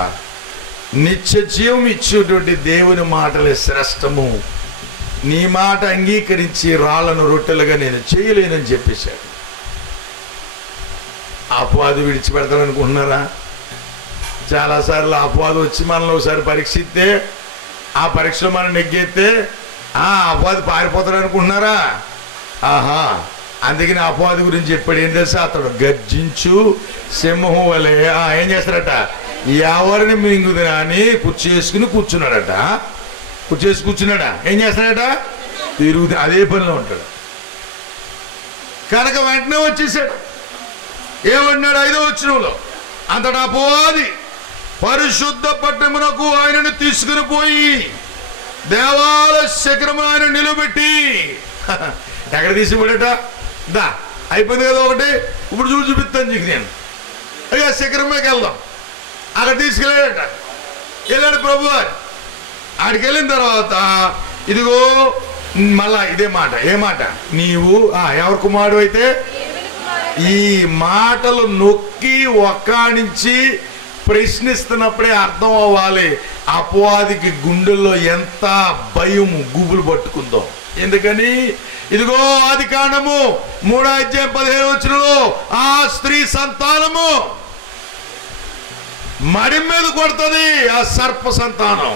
నిత్య జీవం ఇచ్చేటువంటి దేవుని మాటలే శ్రేష్టము, నీ మాట అంగీకరించి రాళ్లను రొట్టెలుగా నేను చేయలేనని చెప్పేశాడు. అపవాది విడిచిపెడతామనుకుంటున్నారా? చాలాసార్లు అపవాది వచ్చి మనల్ని ఒకసారి పరీక్షిస్తే, ఆ పరీక్షలో మనం నెగ్గెత్తే అపవాది పారిపోతాడు అనుకుంటున్నారా? ఆహా, అందుకని అపవాది గురించి చెప్పాడు. ఏం తెలుసా? అతడు గర్జించు సింహం వలె ఏం చేస్తాడట, ఎవరిని మింగుదినా అని కుర్చీ వేసుకుని కూర్చున్నాడట. కుర్చేసి కూర్చున్నాడా? ఏం చేస్తాడట? తిరుగుతూ అదే పనిలో ఉంటాడు. కనుక వెంటనే వచ్చేసాడు. ఏమన్నాడు 5వ వచనంలో? అంతటా అపవాది పరిశుద్ధ పట్టణమునకు ఆయనను తీసుకుని పోయి దేవాలయ శిఖరమును ఆయన నిలబెట్టి ఎక్కడ తీసుకుపోయాడట? దా అయిపోయింది కదా ఒకటి, ఇప్పుడు చూపిస్తాను నీకు నేను. అయ్యా శిఖరం మీదకి వెళ్దాం. అక్కడ తీసుకెళ్ళాడట. వెళ్ళాడు ప్రభు. ఆడికి వెళ్ళిన తర్వాత ఇదిగో మళ్ళా ఇదే మాట. ఏ మాట? నీవు ఎవరి కుమారుడు అయితే. ఈ మాటలు నొక్కి ఒక్కానించి ప్రశ్నిస్తున్నప్పుడే అర్థం అవ్వాలి అపవాదికి గుండెల్లో ఎంత భయం గుబులు పట్టుకుందో. ఎందుకని? ఇదిగో ఆదికాండము 3వ అధ్యాయం 15వ వచనంలో ఆ స్త్రీ సంతానము మడి మీద కొడుతుంది. ఆ సర్ప సంతానం,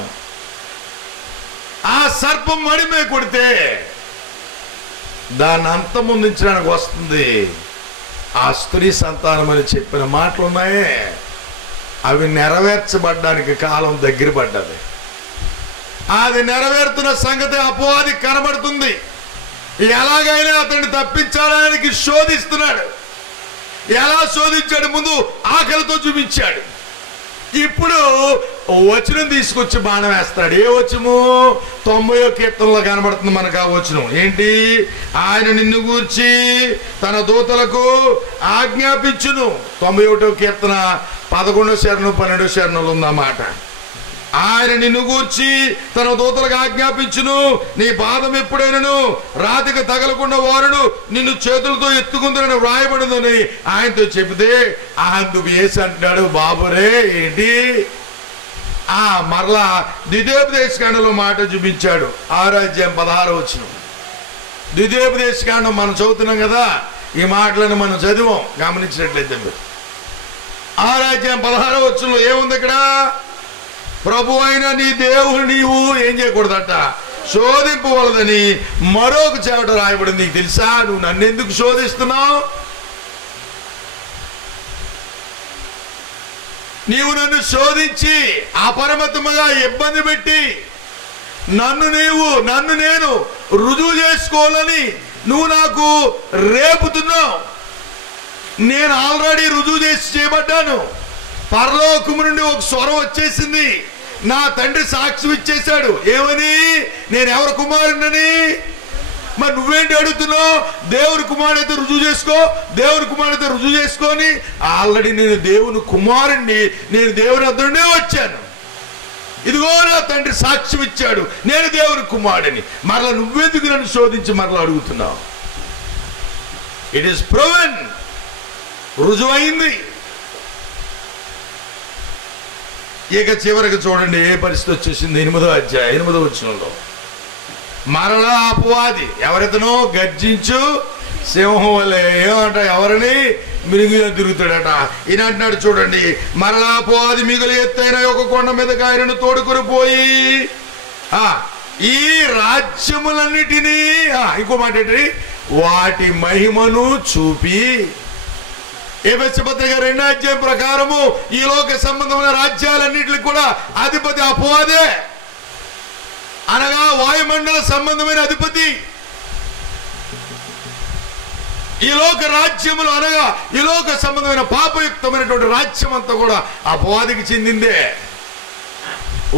ఆ సర్పం మడి మీద కొడితే దాన్ని అంతమొందించడానికి వస్తుంది. ఆ స్త్రీ సంతానం అని చెప్పిన మాటలు ఉన్నాయే, అవి నెరవేర్చబడ్డానికి కాలం దగ్గర పడ్డది. అది నెరవేరుతున్న సంగతి అపవాది కనబడుతుంది. ఎలాగైనా అతన్ని తప్పించడానికి శోధిస్తున్నాడు. ఎలా శోధించాడు? ముందు ఆకలితో చూపించాడు. ఇప్పుడు వచనం తీసుకొచ్చి బాణం వేస్తాడు. ఏ వచనము? 90వ కీర్తనలో కనబడుతుంది మనకు ఆ వచనం. ఏంటి? ఆయన నిన్ను గూర్చి తన దూతలకు ఆజ్ఞాపించును. 91వ కీర్తన 11వ శరణం 12వ శరణంలో ఉందన్నమాట. ఆయన నిన్ను గూర్చి తన దూతలకు ఆజ్ఞాపించును, నీ పాదం ఎప్పుడైనను రాతికి తగలకుండా వారును నిన్ను చేతులతో ఎత్తుకుందని వ్రాయబడిందని ఆయనతో చెబితే అందుకు యేసు అంటున్నాడు, బాబురే ఏంటి? మరలా ద్వితీయోపదేశకాండంలో మాట చూపించాడు. 6వ అధ్యాయం 16వ వచనం. ద్వితీయోపదేశకాండం మనం చదువుతున్నాం కదా, ఈ మాటలను మనం చదివాం గమనించినట్లయితే. 6వ అధ్యాయం 16వ వచనంలో ఏముంది? ఇక్కడ ప్రభు అయిన నీ దేవుడు నీవు ఏం చేయకూడదట, శోధింపవలదని మరొక చాట రాయబడింది. నీకు తెలుసా? నువ్వు నన్ను ఎందుకు శోధిస్తున్నావు? నీవు నన్ను శోధించి అపరిమితముగా ఇబ్బంది పెట్టి నన్ను నేను రుజువు చేసుకోవాలని నువ్వు నాకు రేపుతున్నావు. నేను ఆల్రెడీ రుజువు చేసి చేయబడ్డాను. పరలోకము నుండి ఒక స్వరం వచ్చేసింది. నా తండ్రి సాక్ష్యం ఇచ్చేశాడు. ఏమని? నేను ఎవరి కుమారుడని. మరి నువ్వేంటి అడుగుతున్నావు? దేవుని కుమారుడైతే రుజువు చేసుకో, దేవుని కుమారుడైతే రుజువు చేసుకొని. ఆల్రెడీ నేను దేవుని కుమారుణ్ణి, నేను దేవుని వద్దనే వచ్చాను. ఇదిగో నా తండ్రి సాక్ష్యం ఇచ్చాడు, నేను దేవుని కుమారుడిని. మరలా నువ్వెందుకు నన్ను శోధించి మరలా అడుగుతున్నావు? ఇట్ ఈస్ ప్రూవెన్, రుజువైంది. ఇక చివరికి చూడండి ఏ పరిస్థితి వచ్చేసింది. 8వ అధ్యాయం 8వ వచనంలో మరలా అపవాది ఎవరితనో గర్జించు సింహం వలె ఏమంట ఎవరిని మిరుగుగా తిరుగుతాడట. ఈయన అంటున్నాడు చూడండి, మరలా అపవాది మిగులు ఎత్తైన ఒక కొండ మీదకి ఆయనను తోడుకొని పోయి ఈ రాజ్యములన్నిటినీ ఇంకో మాట ఏంటి, వాటి మహిమను చూపి. ఎఫెసీ పత్రిక 2వ అధ్యాయం ప్రకారము ఈ లోక సంబంధమైన రాజ్యాలన్నిటికి కూడా అధిపతి అపవాదే, అనగా వాయుమండల సంబంధమైన అధిపతి. ఈ లోక రాజ్యములు అనగా ఈ లోక సంబంధమైన పాపయుక్తమైనటువంటి రాజ్యం అంతా కూడా అపవాదికి చెందిందే.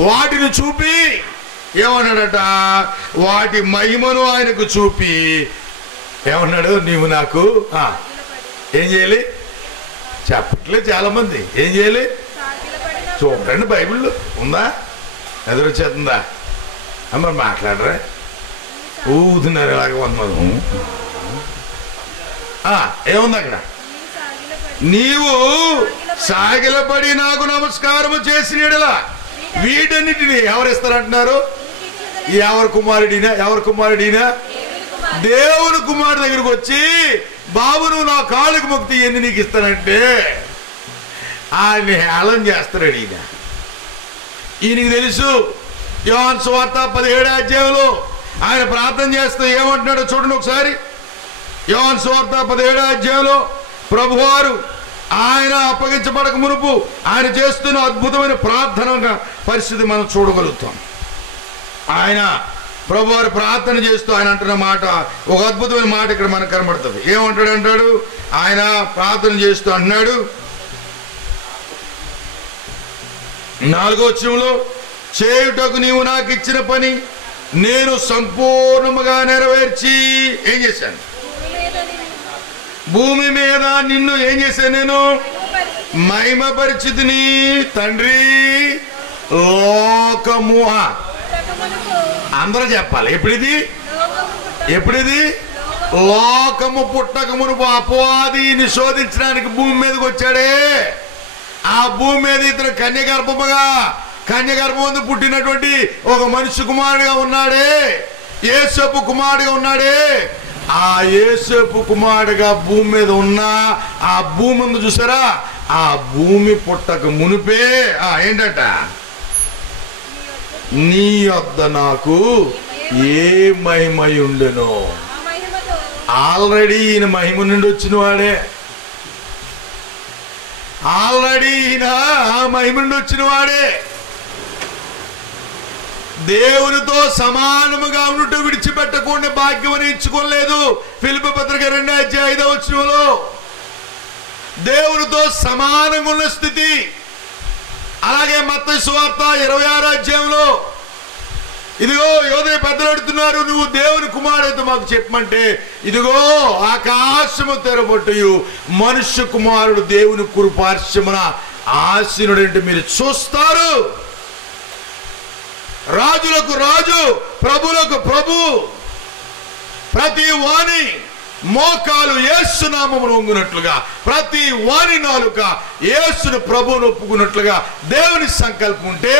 వాటిని చూపి ఏమన్నాడట, వాటి మహిమను ఆయనకు చూపి ఏమన్నాడు, నీవు నాకు ఏం చేయాలి చెప్పట్లేదు చాలా మంది. ఏం చేయాలి చూడండి, బైబిల్లో ఉందా? ఎదురొచ్చేస్తుందా? మరి మాట్లాడరా, ఊదున్నారు ఇలాగ కొంతమంది. ఏముంది అక్కడ? నీవు సాగిలపడి నాకు నమస్కారము చేసిన యెడల వీటన్నిటిని ఎవరిస్తారంటున్నారు? ఎవరి కుమారుడినా దేవుని కుమారుడి దగ్గరకు వచ్చి, బాబు నువ్వు నా కాళ్ళకు మొక్కితే ఎన్ని నీకు ఇస్తానంటే ఆయన్ని హేళన చేస్తాడు. ఈయనకి తెలుసు. యోహాను సువార్త 17వ అధ్యాయంలో ఆయన ప్రార్థన చేస్తే ఏమంటున్నాడో చూడండి ఒకసారి. యోహాను సువార్త 17వ అధ్యాయంలో ప్రభువారు ఆయన అప్పగించబడక మునుపు ఆయన చేస్తున్న అద్భుతమైన ప్రార్థన పరిస్థితి మనం చూడగలుగుతాం. ఆయన ప్రభువారు ప్రార్థన చేస్తూ ఆయన అంటున్న మాట, ఒక అద్భుతమైన మాట ఇక్కడ మనకు కనబడుతుంది. ఏమంటాడు? ఆయన ప్రార్థన చేస్తూ అంటున్నాడు 4వ వచనంలో, చేయుటకు నీవు నాకు ఇచ్చిన పని నేను సంపూర్ణముగా నెరవేర్చి ఏం చేశాను? భూమి మీద నిన్ను ఏం చేశాను? నేను మహిమపరిచితిని తండ్రి. లోకము అందరూ చెప్పాలి. ఎప్పుడిది? లోకము పుట్టక మునుపు అపవాదిని శోధించడానికి భూమి మీదకి వచ్చాడే. ఆ భూమి మీద ఇతను కన్యగర్భం పుట్టినటువంటి ఒక మనిషి కుమారుడిగా ఉన్నాడే, యేసపు కుమారుడిగా ఉన్నాడే. ఆ యేసపు కుమారుడిగా భూమి మీద ఉన్నా ఆ భూమి ఉంది చూసారా, ఆ భూమి పుట్టక మునిపే ఏంటట? నీ వద్ద నాకు ఏ మహిమై ఉండెనో. ఆల్రెడీ ఈయన మహిమ నుండి వచ్చిన వాడే. ఆల్రెడీ ఈయన ఆ మహిమ నుండి వచ్చిన వాడే. దేవునితో సమానముగా ఉన్నట్టు విడిచిపెట్టకుండా భాగ్యం ఇచ్చుకోలేదు. ఫిలిప్పీ పత్రిక 2:5 వచనంలో దేవునితో సమానంగా ఉన్న స్థితి. అలాగే మత్తయి సువార్త 26వ అధ్యాయంలో ఇదిగో యోధే పెద్దలు అడుగుతున్నారు, నువ్వు దేవుని కుమారుడితో మాకు చెప్పమంటే ఇదిగో ఆకాశము తెరబొట్టయు మనుష్య కుమారుడు దేవుని కురుపార్శ్వమున ఆసీనుడంటే మీరు చూస్తారు. రాజులకు రాజు, ప్రభులకు ప్రభు, ప్రతి వాణి మోకాలు యేసు నామమును వంగునట్లుగా, ప్రతి వాణి నాలుక యేసును ప్రభువును ఒప్పుకున్నట్లుగా దేవుని సంకల్పం ఉంటే,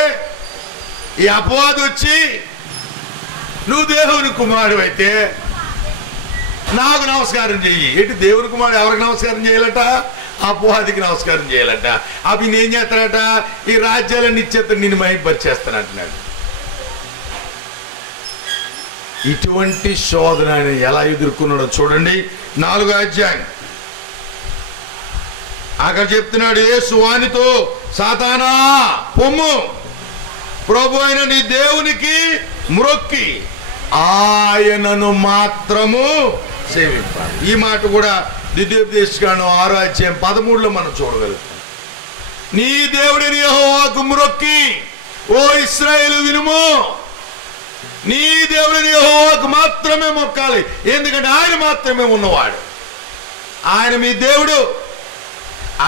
ఈ అపవాది వచ్చి నువ్వు దేవుని కుమారుడు అయితే నాకు నమస్కారం చెయ్యి. ఏంటి దేవుని కుమారుడు ఎవరికి నమస్కారం చేయాలట? అపవాదికి నమస్కారం చేయాలట. అవి నేను చేస్తాడట, ఈ రాజ్యాలను ఇచ్చేత నేను మహింపరిచేస్తానంటున్నాడు. ఇటువంటి శోధన ఆయన ఎలా ఎదుర్కొన్నాడో చూడండి. 4వ అధ్యాయం అక్కడ చెప్తున్నాడు, యేసు వానితో, సాతానా పొమ్ము, ప్రభు అయిన నీ దేవునికి మ్రొక్కి ఆయనను మాత్రము సేవింపాలి. ఈ మాట కూడా ద్వితీయోపదేశకాండం 6వ అధ్యాయం 13లో మనం చూడగలుగుతాం. నీ దేవుడిని యెహోవాకు మ్రొక్కి, ఓ ఇశ్రాయేలు వినుము, నీ దేవుడిని యెహోవాకు మాత్రమే మొక్కాలి. ఎందుకంటే ఆయన మాత్రమే ఉన్నవాడు, ఆయన మీ దేవుడు.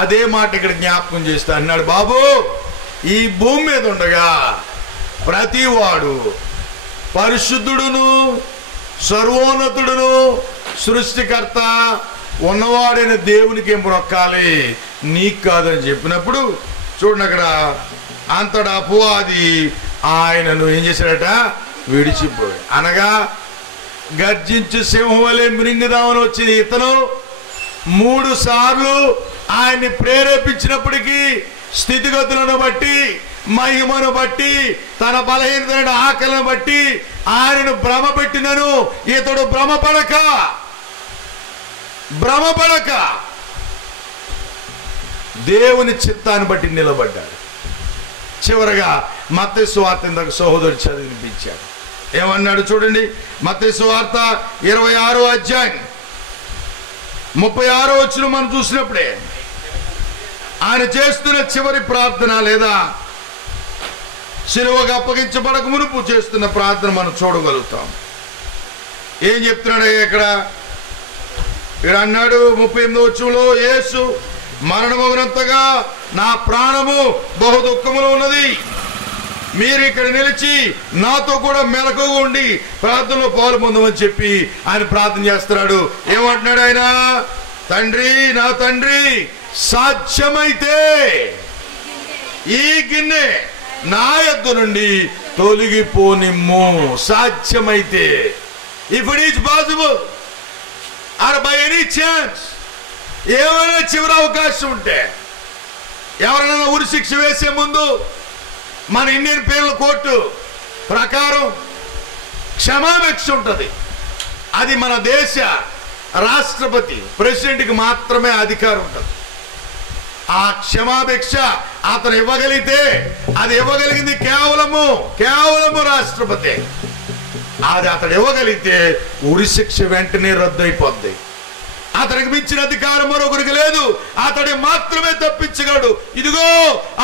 అదే మాట ఇక్కడ జ్ఞాపకం చేస్తా అన్నాడు. బాబు, ఈ భూమి మీద ఉండగా ప్రతివాడు పరిశుద్ధుడును సర్వోన్నతుడును సృష్టికర్త ఉన్నవాడైన దేవునికి మొక్కాలి, నీకు కాదని చెప్పినప్పుడు చూడండి అక్కడ అంతటా అపవాది ఆయనను ఏం చేశాడట? విడిచిపోయి. అనగా గర్జించు సింహం వలె మృంగుదామని వచ్చిన ఇతను 3 సార్లు ఆయన్ని ప్రేరేపించినప్పటికీ స్థితిగతులను బట్టి, మహిమను బట్టి, తన బలహీనతైన ఆకలిని బట్టి ఆయనను భ్రమపెట్టినను ఇతడు భ్రమపడక దేవుని చిత్తాన్ని బట్టి నిలబడ్డాడు. చివరగా మత్తయి సువార్త ఇందాక సహోదరుడు చదివినిపించాడు. ఏమన్నాడు చూడండి. మత్తయి సువార్త 26వ అధ్యాయం 36వ వచనం మనం చూసినప్పుడే ఆయన చేస్తున్న చివరి ప్రార్థన లేదా శిలువకు అప్పగించబడక మునుపు చేస్తున్న ప్రార్థన మనం చూడగలుగుతాం. ఏం చెప్తున్నాడు ఇక్కడ అన్నాడు 38వ వచనంలో, యేసు మరణమగునంతగా నా ప్రాణము బహు దుఃఖములో ఉన్నది, మీరు ఇక్కడ నిలిచి నాతో కూడా మెలకుగా ఉండి ప్రార్థనలో పాలు పొందమని చెప్పి ఆయన ప్రార్థన చేస్తున్నాడు. ఏమంటున్నాడు ఆయన? తండ్రి, నా తండ్రి, సాధ్యమైతే ఈ గిన్నె నా యొద్ద నుండి తొలగిపోనిమ్ము. సాధ్యమైతే, if it is possible are by any chance, ఏమైనా చివరి అవకాశం ఉంటే, ఎవరైనా ఉరి శిక్ష వేసే ముందు మన ఇండియన్ పీనల్ కోర్టు ప్రకారం క్షమాభిక్ష ఉంటుంది. అది మన దేశ రాష్ట్రపతి ప్రెసిడెంట్కి మాత్రమే అధికారం ఉంటుంది. ఆ క్షమాభిక్ష అతను ఇవ్వగలిగితే, అది ఇవ్వగలిగింది కేవలము రాష్ట్రపతి. అది అతడు ఇవ్వగలిగితే ఉరి శిక్ష వెంటనే రద్దు అయిపోద్ది. అతనికి మించిన అధికారం మరొకరికి లేదు. అతడి మాత్రమే తప్పించగలడు. ఇదిగో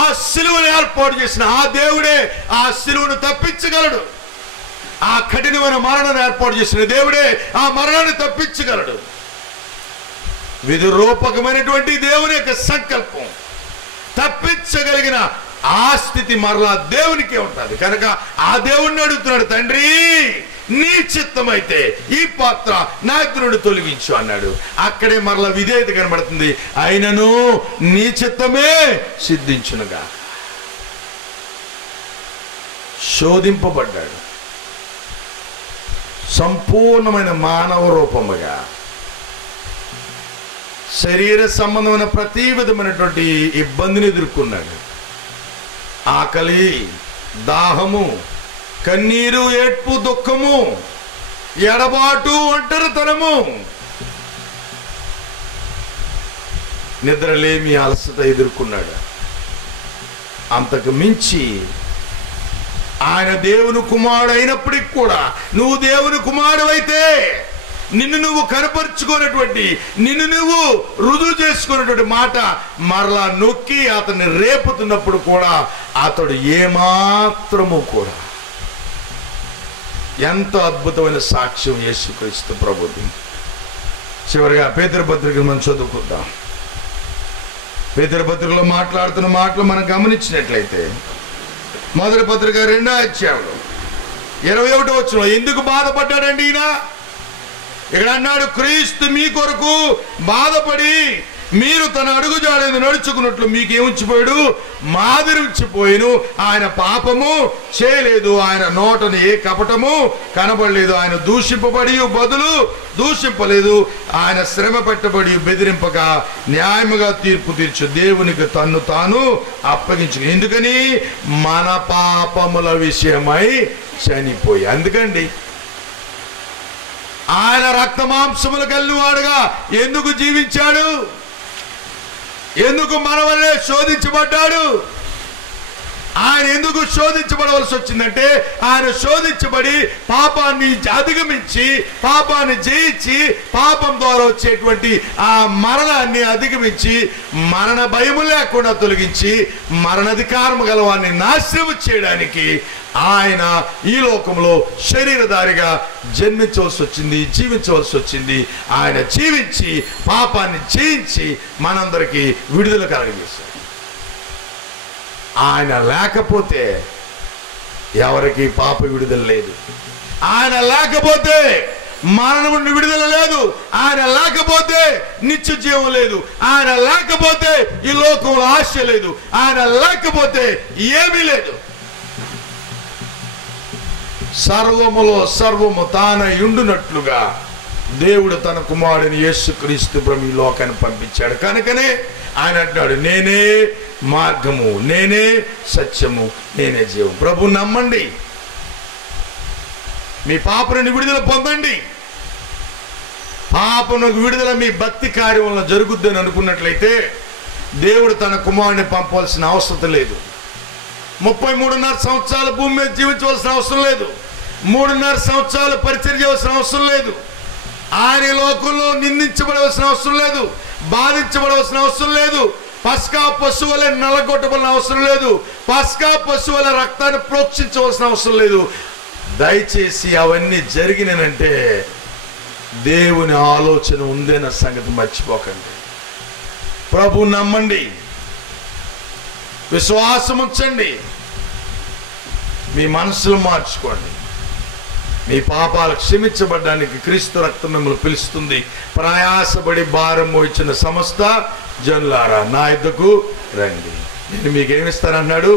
ఆ సిలువను ఏర్పాటు చేసిన ఆ దేవుడే ఆ సిలువను తప్పించగలడు. ఆ కఠినమైన మరణాన్ని ఏర్పాటు చేసిన దేవుడే ఆ మరణాన్ని తప్పించగలడు. విధి రూపకమైనటువంటి దేవుని యొక్క సంకల్పం తప్పించగలిగిన ఆ స్థితి మరలా దేవునికే ఉంటుంది. కనుక ఆ దేవుణ్ణి అడుగుతున్నాడు, తండ్రి నీ చిత్తమైతే ఈ పాత్ర నా ఎదురు నుండి తొలగించు అన్నాడు. అక్కడే మరలా విధేయత కనబడుతుంది. అయినను నీ చిత్తమే సిద్ధించునుగా. శోధింపబడ్డాడు సంపూర్ణమైన మానవ రూపముగా. శరీర సంబంధమైన ప్రతి విధమైనటువంటి ఇబ్బందిని ఎదుర్కొన్నాడు. ఆకలి, దాహము, కన్నీరు, ఏడ్పు, దుఃఖము, ఎడబాటు, ఒంటరితనము, నిద్రలేమి, అలసట ఎదుర్కొన్నాడు. అంతకు మించి ఆయన దేవుని కుమారుడు అయినప్పటికి కూడా, నువ్వు దేవుని కుమారుడు అయితే నిన్ను నువ్వు కనపరుచుకున్నటువంటి, నిన్ను నువ్వు రుజువు చేసుకున్నటువంటి మాట మరలా నొక్కి అతన్ని రేపుతున్నప్పుడు కూడా అతడు ఏమాత్రము కూడా, ఎంత అద్భుతమైన సాక్ష్యం యేసుక్రీస్తు ప్రభుది. చివరిగా పేతురు పత్రికను మనం చదువుకుందాం. పేతురు పత్రికలో మాట్లాడుతున్న మాటలు మనం గమనించినట్లయితే, మొదటి పత్రిక 2వ అధ్యాయంలో 21వ వచనంలో, ఎందుకు బాధపడ్డాడండి ఈయన? ఇక్కడ అన్నాడు, క్రీస్తు మీ కొరకు బాధపడి మీరు తన అడుగుజాడేది నడుచుకున్నట్లు మీకు ఏముంచిపోయాడు? మాదిరి ఉంచిపోయాను. ఆయన పాపము చేయలేదు, ఆయన నోటను ఏ కపటము కనబడలేదు, ఆయన దూషింపబడి బదులు దూషింపలేదు, ఆయన శ్రమ పెట్టబడి బెదిరింపక న్యాయముగా తీర్పు తీర్చు దేవునికి తన్ను తాను అప్పగించు. ఎందుకని? మన పాపముల విషయమై చనిపోయి. అందుకండి ఆయన రక్త మాంసములు కలిగిన వాడుగా ఎందుకు జీవించాడు? ఎందుకు మన వల్లే శోధించబడ్డాడు? ఆయన ఎందుకు శోధించబడవలసి వచ్చిందంటే, ఆయన శోధించబడి పాపాన్ని అధిగమించి, పాపాన్ని జయించి, పాపం ద్వారా వచ్చేటువంటి ఆ మరణాన్ని అధిగమించి, మరణ భయము లేకుండా తొలగించి, మరణాధికారము గలవాన్ని నాశనం చేయడానికి ఆయన ఈ లోకంలో శరీరధారిగా జన్మించవలసి వచ్చింది, జీవించవలసి వచ్చింది. ఆయన జీవించి పాపాన్ని జయించి మనందరికీ విడుదల కలగజేశాడు. ఆయన లేకపోతే ఎవరికి పాప విడుదల లేదు. ఆయన లేకపోతే మరణం నుండి విడుదల లేదు. ఆయన లేకపోతే నిత్య జీవం లేదు. ఆయన లేకపోతే ఈ లోకంలో ఆశ లేదు. ఆయన లేకపోతే ఏమీ లేదు. సర్వములో సర్వము తానై ఉండునట్లుగా దేవుడు తన కుమారుడిని యేసుక్రీస్తు ప్రభు ఈ లోకాన్ని పంపించాడు. కనుకనే ఆయన అంటున్నాడు, నేనే మార్గము, నేనే సత్యము, నేనే జీవం. ప్రభు నమ్మండి, మీ పాప నుండి విడుదల పొందండి. పాపను విడుదల మీ భక్తి కార్యంలో జరుగుద్దని అనుకున్నట్లయితే దేవుడు తన కుమారుని పంపవలసిన అవసరం లేదు. 33.5 సంవత్సరాలు భూమి మీద జీవించవలసిన అవసరం లేదు. 3.5 సంవత్సరాలు పరిచయం చేయవలసిన అవసరం లేదు. ఆయన లోకంలో నిందించబడవలసిన అవసరం లేదు, బాధించబడవలసిన అవసరం లేదు. పస్కా పశువుల నలగొట్టవలసిన అవసరం లేదు. పస్కా పశువుల రక్తాన్ని ప్రోక్షించవలసిన అవసరం లేదు. దయచేసి అవన్నీ జరిగినంటే దేవుని ఆలోచన ఉందన్న సంగతి మర్చిపోకండి. ప్రభు నమ్మండి, విశ్వాసం ఉంచండి, మీ మనసులు మార్చుకోండి. మీ పాపాలు క్షమించబడ్డానికి క్రీస్తు రక్తం మిమ్మల్ని పిలుస్తుంది. ప్రయాసపడి భారం మోయించిన సమస్త జనులారా నా యొద్దకు రండి, నేను మీకేమిస్తానన్నాడు?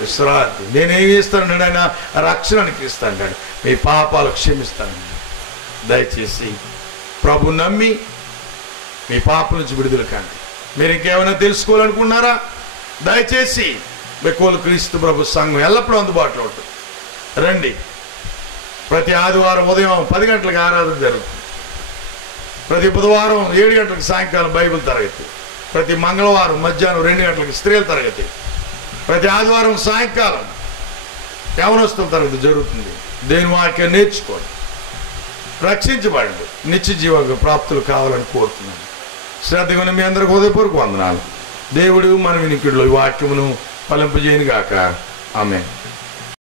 విశ్రాంతి. నేనేమి ఇస్తానన్నాడు? ఆయన రక్షణకి ఇస్తానన్నాడు. మీ పాపాలు క్షమిస్తానన్నాడు. దయచేసి ప్రభు నమ్మి మీ పాపల నుంచి విడుదల కాండి. మీరు ఇంకేమైనా తెలుసుకోవాలనుకున్నారా? దయచేసి మెకోలు క్రీస్తు ప్రభు సంఘం ఎల్లప్పుడూ అందుబాటులో ఉంటుంది. రండి. ప్రతి ఆదివారం ఉదయం 10 గంటలకు ఆరాధన జరుగుతుంది. ప్రతి బుధవారం 7 గంటలకు సాయంకాలం బైబిల్ తరగతి. ప్రతి మంగళవారం మధ్యాహ్నం 2 గంటలకు స్త్రీల తరగతి. ప్రతి ఆదివారం సాయంకాలం యవనస్తుల తరగతి జరుగుతుంది. దేవుని వాక్యం నేర్చుకోండి, రక్షించబడండి, నిత్య జీవ ప్రాప్తులు కావాలని కోరుతున్నాను. శ్రద్ధగా మీ అందరికి హృదయపూర్వక వందనాలు. దేవుడు మన వినికిడిలో ఈ వాక్యమును ఫలింపజేయను గాక. ఆమేన్.